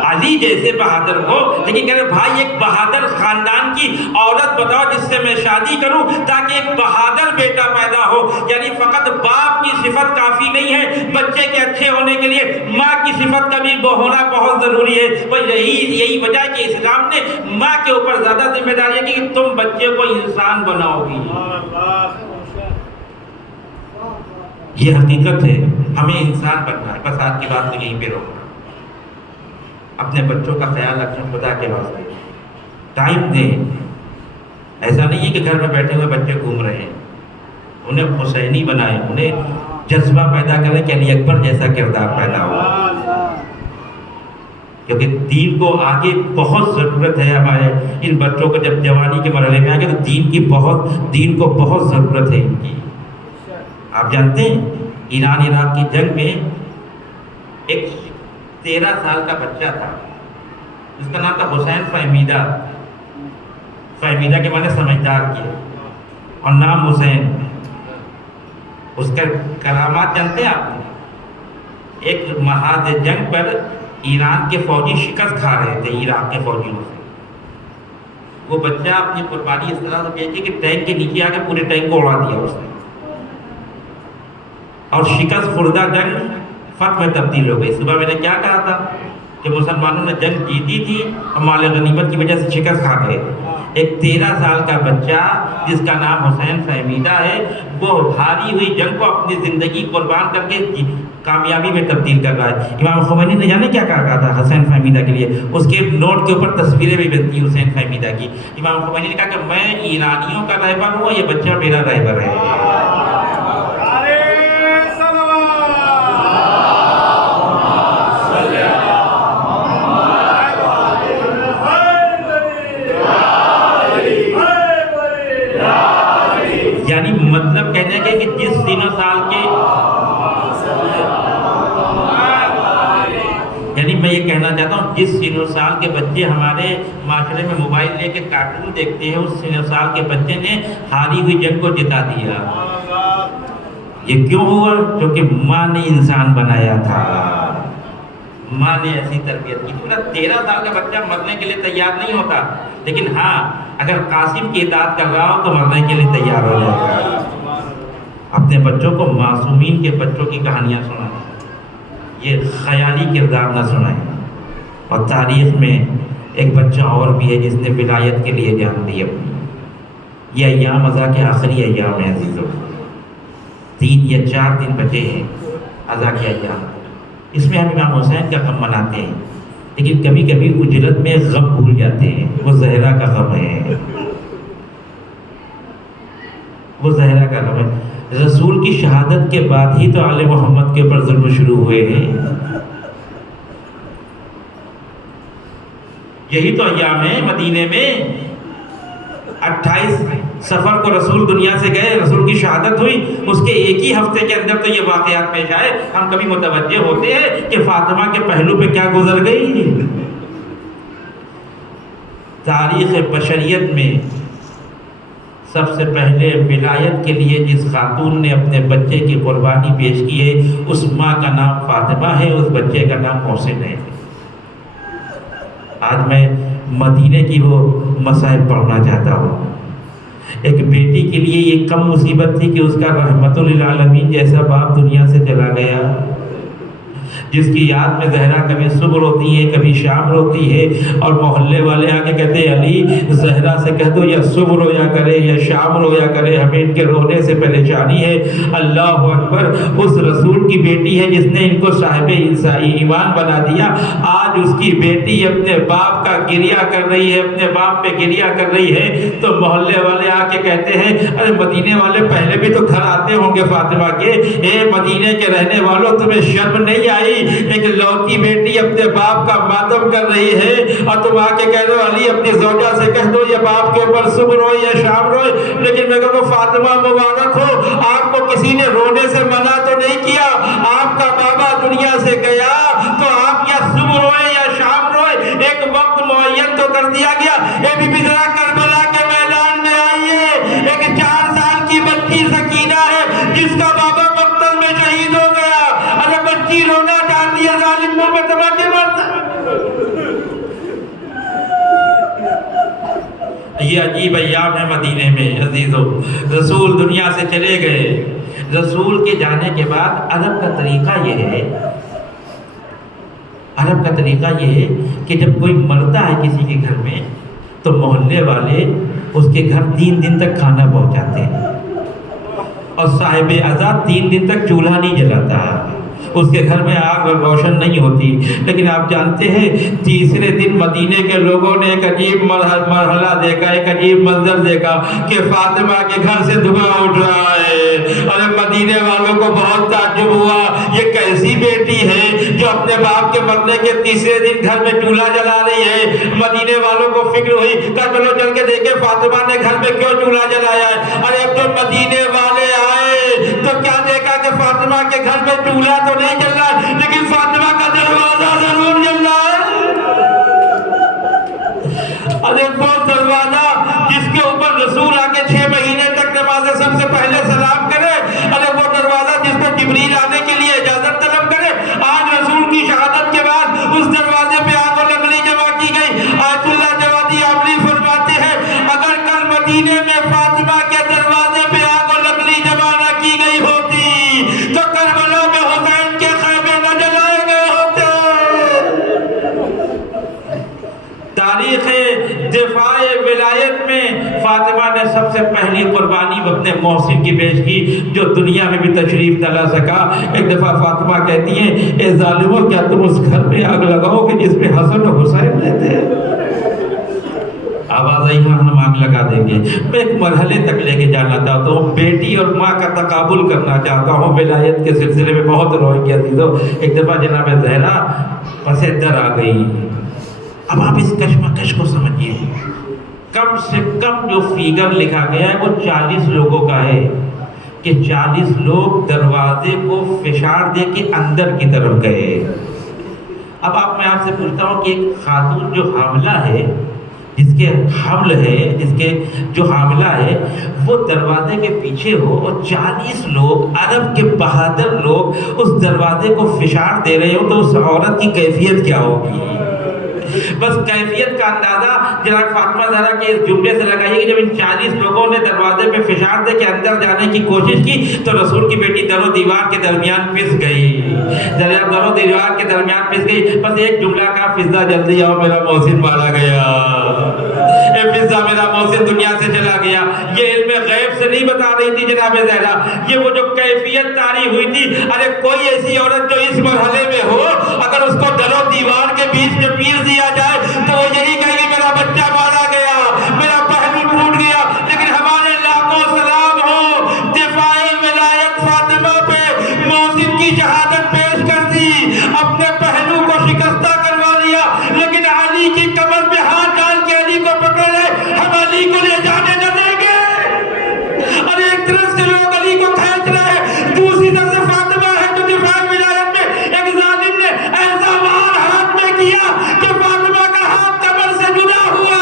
علی جیسے بہادر کو. لیکن کہہ رہے بھائی ایک بہادر خاندان کی عورت بتاؤ جس سے میں شادی کروں تاکہ ایک بہادر بیٹا پیدا ہو. یعنی فقط باپ کی صفت کافی نہیں ہے، بچے کے اچھے ہونے کے لیے ماں کی صفت کا بھی ہونا بہت ضروری ہے. وہ یہی وجہ ہے کہ اسلام نے ماں کے اوپر زیادہ ذمہ داری ہے کہ تم بچے کو انسان بناؤ گی. یہ حقیقت ہے، ہمیں انسان بننا ہے. بس آج کی بات تو یہیں پہ روکنا. اپنے بچوں کا خیال رکھیں خدا کے واسطے، ٹائم دیں. ایسا نہیں ہے کہ گھر میں بیٹھے ہوئے بچے گھوم رہے ہیں. انہیں حسینی بنائیں، انہیں جذبہ پیدا کریں کہ علی اکبر جیسا کردار پیدا ہو. کیونکہ دین کو آگے بہت ضرورت ہے. ہمارے ان بچوں کو جب جوانی کے مرحلے میں آئیں گے تو دین کو بہت ضرورت ہے ان کی. آپ جانتے ہیں ایران عراق کی جنگ میں ایک 13 سال کا بچہ تھا، جس کا نام تھا حسین فہمیدہ. فہمیدہ کے معنی سمجھدار کیا، اور نام حسین۔ اس کا کرامات جانتے ہیں آپ؟ ایک محاذ جنگ پر ایران کے فوجی شکست کھا رہے تھے عراق کے فوجیوں سے، وہ بچہ اپنی قربانی اس طرح سے بیچی کہ ٹینک کے نیچے آ کے پورے ٹینک کو اڑا دیا اس نے، اور شکست خوردہ جنگ فتح میں تبدیل ہو گئی۔ صبح میں نے کیا کہا تھا کہ مسلمانوں نے جنگ جیتی تھی اور مال غنیمت کی وجہ سے شکست کھا گئے۔ ایک 13 سال کا بچہ جس کا نام حسین فہمیدہ ہے، وہ ہاری ہوئی جنگ کو اپنی زندگی قربان کر کے کامیابی میں تبدیل کر رہا ہے۔ امام خمینی نے جانے کیا کہا تھا حسین فہمیدہ کے لیے؟ اس کے نوٹ کے اوپر تصویریں بھی بنتی ہیں حسین فہمیدہ کی۔ امام خمینی نے کہا کہ میں ایرانیوں کا رہبر ہوں، یہ بچہ میرا رہبر ہے۔ یعنی مطلب کہنے کے کہ جس 3 سال کے، یعنی میں یہ کہنا چاہتا ہوں جس 3 سال کے بچے ہمارے معاشرے میں موبائل لے کے کارٹون دیکھتے ہیں، اس 3 سال کے بچے نے ہاری ہوئی جنگ کو جتا دیا۔ یہ کیوں ہوا؟ کیونکہ ماں نے انسان بنایا تھا، ماں نے ایسی تربیت کی۔ پورا 13 سال کا بچہ مرنے کے لیے تیار نہیں ہوتا، لیکن ہاں اگر قاسم کی اطاعت کر رہا ہو تو مرنے کے لیے تیار ہو جائے گا۔ اپنے بچوں کو معصومین کے بچوں کی کہانیاں سنائیں، یہ خیالی کردار نہ سنائیں۔ اور تاریخ میں ایک بچہ اور بھی ہے جس نے ولایت کے لیے جان دی اپنی۔ یہ ایام عزا کے آخری ایام ہیں عزیزوں، 3 یا 4 دن بچے ہیں عزا کے ایام۔ اس میں ہم امام حسین کا غم مناتے ہیں، لیکن کبھی کبھی اجلت میں غم بھول جاتے ہیں۔ وہ زہرا کا غم ہے، وہ زہرا کا غم ہے۔ رسول کی شہادت کے بعد ہی تو آل محمد کے اوپر ظلم شروع ہوئے ہیں۔ یہی تو ایام ہیں مدینے میں۔ 28 سفر کو رسول دنیا سے گئے، رسول کی شہادت ہوئی، اس کے ایک ہی ہفتے کے اندر تو یہ واقعات پیش آئے۔ ہم کبھی متوجہ ہوتے ہیں کہ فاطمہ کے پہلو پہ کیا گزر گئی؟ تاریخ بشریت میں سب سے پہلے ولایت کے لیے جس خاتون نے اپنے بچے کی قربانی پیش کی ہے، اس ماں کا نام فاطمہ ہے، اس بچے کا نام محسن ہے۔ آج میں مدینے کی وہ مصائب پڑھنا چاہتا ہوں۔ ایک بیٹی کے لیے یہ کم مصیبت تھی کہ اس کا رحمت للعالمین جیسا باپ دنیا سے چلا گیا، جس کی یاد میں زہرا کبھی صبح روتی ہے کبھی شام روتی ہے، اور محلے والے آ کے کہتے ہیں علی زہرا سے کہہ دو یا صبح رویا کرے یا شام رویا کرے، ہمیں ان کے رونے سے پریشانی ہے۔ اللہ اکبر، اس رسول کی بیٹی ہے جس نے ان کو صاحب ایمان بنا دیا، آج اس کی بیٹی اپنے باپ کا گریہ کر رہی ہے، اپنے باپ پہ گریہ کر رہی ہے، تو محلے والے آ کے کہتے ہیں ارے مدینے والے پہلے بھی تو گھر آتے ہوں گے فاطمہ کے، اے مدینے کے رہنے والوں تمہیں شرم نہیں آئی؟ ایک لوتی بیٹی اپنے باپ کا ماتم کر رہی ہے اور تم آ کے کہہ دو علی اپنی زوجہ سے کہہ دو یہ باپ کے اوپر صبح روئے یا شام روئے۔ لیکن میں کہوں فاطمہ مبارک ہو، آپ کو کسی نے رونے سے منع تو نہیں کیا، آپ کا بابا دنیا سے گیا تو آپ یا صبح روئے یا شام روئے، ایک وقت معین تو کر دیا گیا۔ اے بی بی ذرا کربلا کے میدان میں آئیے، ایک 4 سال کی بچی سکینہ ہے جس کا بابا مقتل میں شہید ہو گیا، ارے بچی رونا ڈال دیا ظالم منہ میں تماچے مارتا۔ یہ عجیب ایام ہے مدینے میں عزیزو، رسول دنیا سے چلے گئے۔ رسول کے جانے کے بعد عرب کا طریقہ یہ ہے، عرب کا طریقہ یہ ہے کہ جب کوئی مرتا ہے کسی کے گھر میں تو محلے والے اس کے گھر 3 دن تک کھانا پہنچاتے ہیں، اور صاحب عزا 3 دن تک چولہا نہیں جلاتا، اس کے گھر میں آگ روشن نہیں ہوتی۔ لیکن آپ جانتے ہیں تیسرے دن مدینے کے لوگوں نے ایک عجیب مرحلہ دیکھا، ایک عجیب منظر دیکھا کہ فاطمہ کے گھر سے دھواں اٹھ رہا ہے، اور مدینے والوں کو بہت تعجب ہوا، یہ کیسی بیٹی ہے جو اپنے باپ کے مرنے کے تیسرے دن گھر میں چولہا جلا رہی ہے۔ مدینے والوں کو فکر ہوئی، کہا چلو چل کے دیکھیں فاطمہ نے گھر میں کیوں چولہا جلایا ہے۔ ارے اب جب مدینے والے آئے تو کیا دیکھا کہ فاطمہ کے گھر میں چولہا تو نہیں جل رہا ہے، لیکن فاطمہ کا دروازہ ضرور جل رہا ہے۔ ارے وہ دروازہ سب سے پہلی قربانی وہ اپنے محسن کی پیش کی جو دنیا میں بھی تشریف نہ لا سکا۔ ایک دفعہ فاطمہ کہتی ہیں اے ظالموں کیا تم اس گھر میں آگ لگاؤ گے جس میں حسن و حسین رہتے ہیں؟ آواز آئی ہاں ہم آگ لگا دیں گے۔ میں ایک مرحلے تک لے کے جانا چاہتا ہوں، بیٹی اور ماں کا تقابل کرنا چاہتا ہوں ولایت کے سلسلے میں۔ بہت روئیں گے عزیزو۔ ایک دفعہ جناب زہرا پس در آ گئی۔ اب آپ اس کشمکش کو سمجھیے، کم سے کم جو فیگر لکھا گیا ہے وہ 40 لوگوں کا ہے کہ 40 لوگ دروازے کو فشار دے کے اندر کی طرف گئے۔ اب میں آپ سے پوچھتا ہوں کہ ایک خاتون جو حاملہ ہے، جس کے حمل ہے، جس کے جو حاملہ ہے، وہ دروازے کے پیچھے ہو اور 40 لوگ عرب کے بہادر لوگ اس دروازے کو فشار دے رہے ہو تو اس عورت کی کیفیت کیا ہوگی؟ بس کیفیت کا اندازہ جناب فاطمہ زہرا کے اس جملے سے لگائیے کہ جب ان 40 لوگوں نے دروازے پہ فشار دے کے اندر جانے کی کوشش کی تو رسول کی بیٹی در و دیوار کے درمیان پس گئی۔ در و دیوار کے درمیان پس گئی۔ بس ایک جملہ کا فضا جلدی آؤ میرا محسن مارا گیا، اے فضا میرا محسن دنیا سے چلا گیا۔ یہ علم غیب سے نہیں بتا رہی تھی جناب زہرا، یہ وہ جو کیفیت طاری ہوئی تھی۔ ارے کوئی ایسی عورت جو اس مرحلے میں ہو، اگر اس کو در و دیوار کے بیچ میں پیس دیا جائے تو وہ یہی کہے گی میرا بچہ مارا گیا، میرا پہلو ٹوٹ گیا۔ لیکن ہمارے لاکھوں سلام ہو دفاع ولایت فاطمہ پہ، محسن کی شہادت پیش کر دی، اپنے پہلو کو شکستہ کروا لیا، لیکن علی کی کمر پہ ہاتھ ڈال کے علی کو پکڑ لے، ہم علی کو لے جانے نہ دیں گے۔ اور ایک طرف سے لوگ علی کو کھینچ رہے، دوسری طرف سے فاطمہ ہے جو دفاع ولایت میں ایک ظالم نے ایسا وار ہاتھ میں کیا کہ فاطمہ کا ہاتھ کمر سے جدا ہوا۔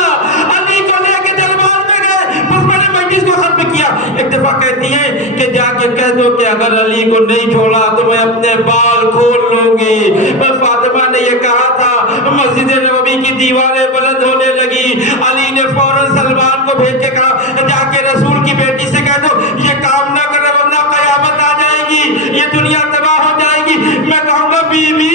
علی کو لے کے دربار میں گئے، بس میں نے مجلس کو ختم کیا۔ ایک دفعہ کہتی ہیں کہ جا کے کہہ دو کہ اگر علی کو نہیں چھوڑا تو میں اپنے بال کھول لوں گی۔ بس فاطمہ نے یہ کہا تھا، مسجد نبوی کی دیواریں بلند ہونے لگی۔ علی نے فوراً سلمان کو بھیج کے کہا جا کے رسول کی بیٹی سے کہہ دو یہ کام نہ کرے ورنہ قیامت آ جائے گی، یہ دنیا تباہ ہو جائے گی۔ میں کہوں گا بی بی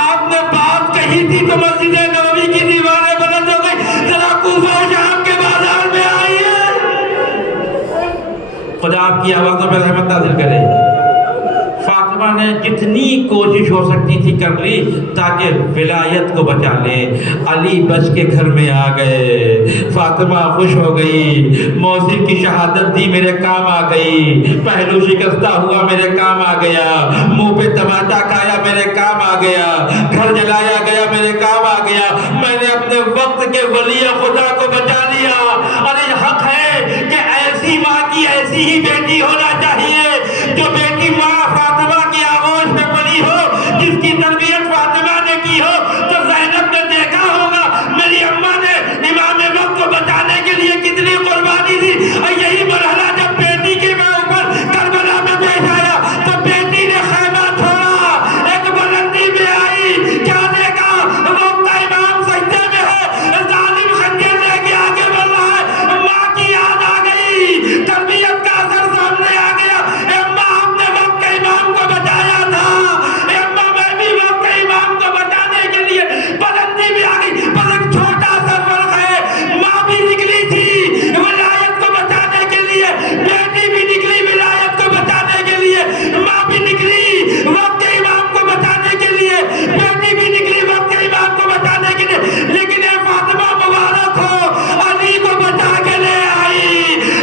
آپ نے بات کہی تھی تو مسجد نبوی کی دیواریں بلند ہو گئی، ذرا کوفہ و شام کے بازار میں آئیے۔ خدا آپ کی آوازوں پہ رحمت نازل کرے۔ فاطمہ نے جتنی کوشش ہو سکتی تھی کر لی تاکہ ولایت کو بچا لے۔ علی بچ کے گھر میں آ گئے، فاطمہ خوش ہو گئی، محسن کی شہادت دی میرے کام آ گئی، پہلو شکستہ ہوا میرے کام آ گیا، منہ پہ تماچا کھایا میرے کام آ گیا، گھر جلایا گیا میرے کام آ گیا، میں نے اپنے وقت کے ولی خدا کو بچا لیا۔ اور یہ حق ہے کہ ایسی ماں کی ایسی ہی بیٹی ہونا چاہیے جو بیٹی ماں فاطمہ کی آغوش میں پلی ہو، جس کی تربیت فاطمہ نے کی ہو۔ تو زینب نے دیکھا ہوگا میری اماں نے امام وقت کو بچانے کے لیے کتنی قربانی دی۔ اور یہی مرحلہ جب بیٹی کے اوپر کربلا میں پیش آیا تو بیٹی نے خیمہ چھوڑا، ایک بلندی میں آئی، کیا دیکھا وقت کا امام سجدے میں ہے، ظالم خنجر لے کے آگے بڑھ رہا ہے، ماں کی یاد آ گئی، تربیت کا اثر سامنے آ گیا۔ اے اماں آپ نے وقت کے امام کو بچایا تھا، اے اماں میں بھی وقت کے امام کو بچانے کے لیے بلندی میں آ گئی۔ بس ایک چھوٹا سا فرق ہے، ماں بھی نکلی تھی ولایت کو بچانے کے لیے، بیٹی بھی نکلی ولایت کو بچانے کے لیے، ماں بھی نکلی وقت کے امام کو بچانے کے لیے، بیٹی بھی نکلی وقت کے امام کو بچانے کے لیے۔ لیکن اے فاطمہ مبارک ہو، علی کو بچا کے لے آئی،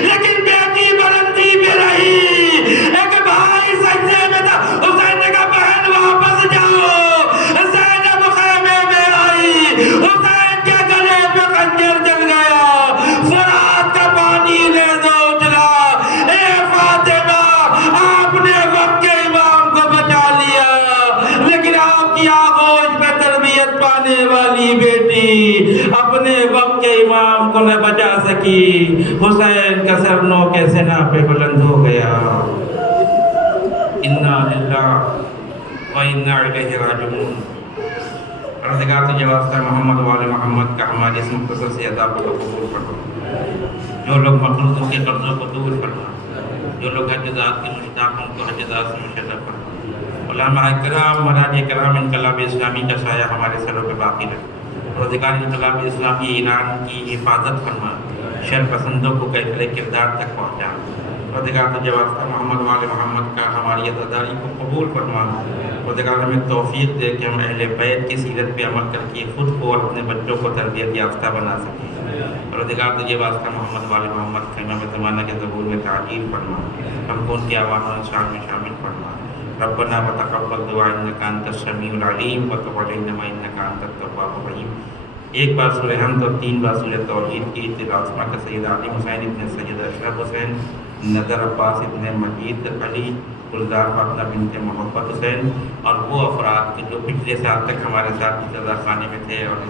لیکن بیٹی بلندی میں رہی۔ ایک بھائی سجدے میں تھا، حسین نے کہا بہن واپس جاؤ، زینب خیمے میں آئی، حسین کے گلے پہ خنجر جل گیا، فرات کا پانی لے دو اجلا۔ اے فاطمہ آپ نے وقت کے امام کو بچا لیا، لیکن آپ کی آغوش میں تربیت پانے والی بیٹی اپنے وقت کے امام کو نہ بچا سکی۔ حسین کا سر نو کے سنا پہ بلند ہو گیا۔ انا للہ و انا الیہ راجعون۔ پروردگار تجھے واسطہ محمد و آل محمد کا ہماری اس مختصر سی ادا کو قبول فرما۔ جو لوگ مخلوقوں کے قرضوں کو دور فرما، جو لوگ حج ذات کے مشتاق ان کو حج ذات سے مشرف فرما۔ علماء کرام، مراجع کرام، انقلاب اسلامی کا سایہ ہمارے سروں پہ باقی رکھ۔ پروردگار انقلاب اسلامی ایران کی حفاظت فرما، شر پسندوں کو کیفل کردار تک پہنچا۔ پروردگار تجھے واسطہ محمد وال محمد کا ہماری عزاداری کو قبول فرما۔ پروردگار ہمیں توفیق دے کہ ہم اہل بیت کی سیرت پہ عمل کر کے خود کو اور اپنے بچوں کو تربیت یافتہ بنا سکیں۔ پروردگار تجھے واسطہ محمد وال محمد کا امام زمانہ کے ظہور میں تعجیل فرما، ہم کو ان کی آواز و انشاء میں شامل فرما۔ ربنا وتقبل دعاء انک انت السمیع العلیم وتب علینا انک انت التواب الرحیم۔ ایک بار سورہ حمد اور 3 بار سورہ توحید کی تلاوت کا سید علی حسین ابن سید اشرف حسین، نظر عباس ابن مجید علی، گلزار فاطمہ بنت محبت حسین اور وہ افراد جو پچھلے سال تک ہمارے ساتھ رضا خانے میں تھے اور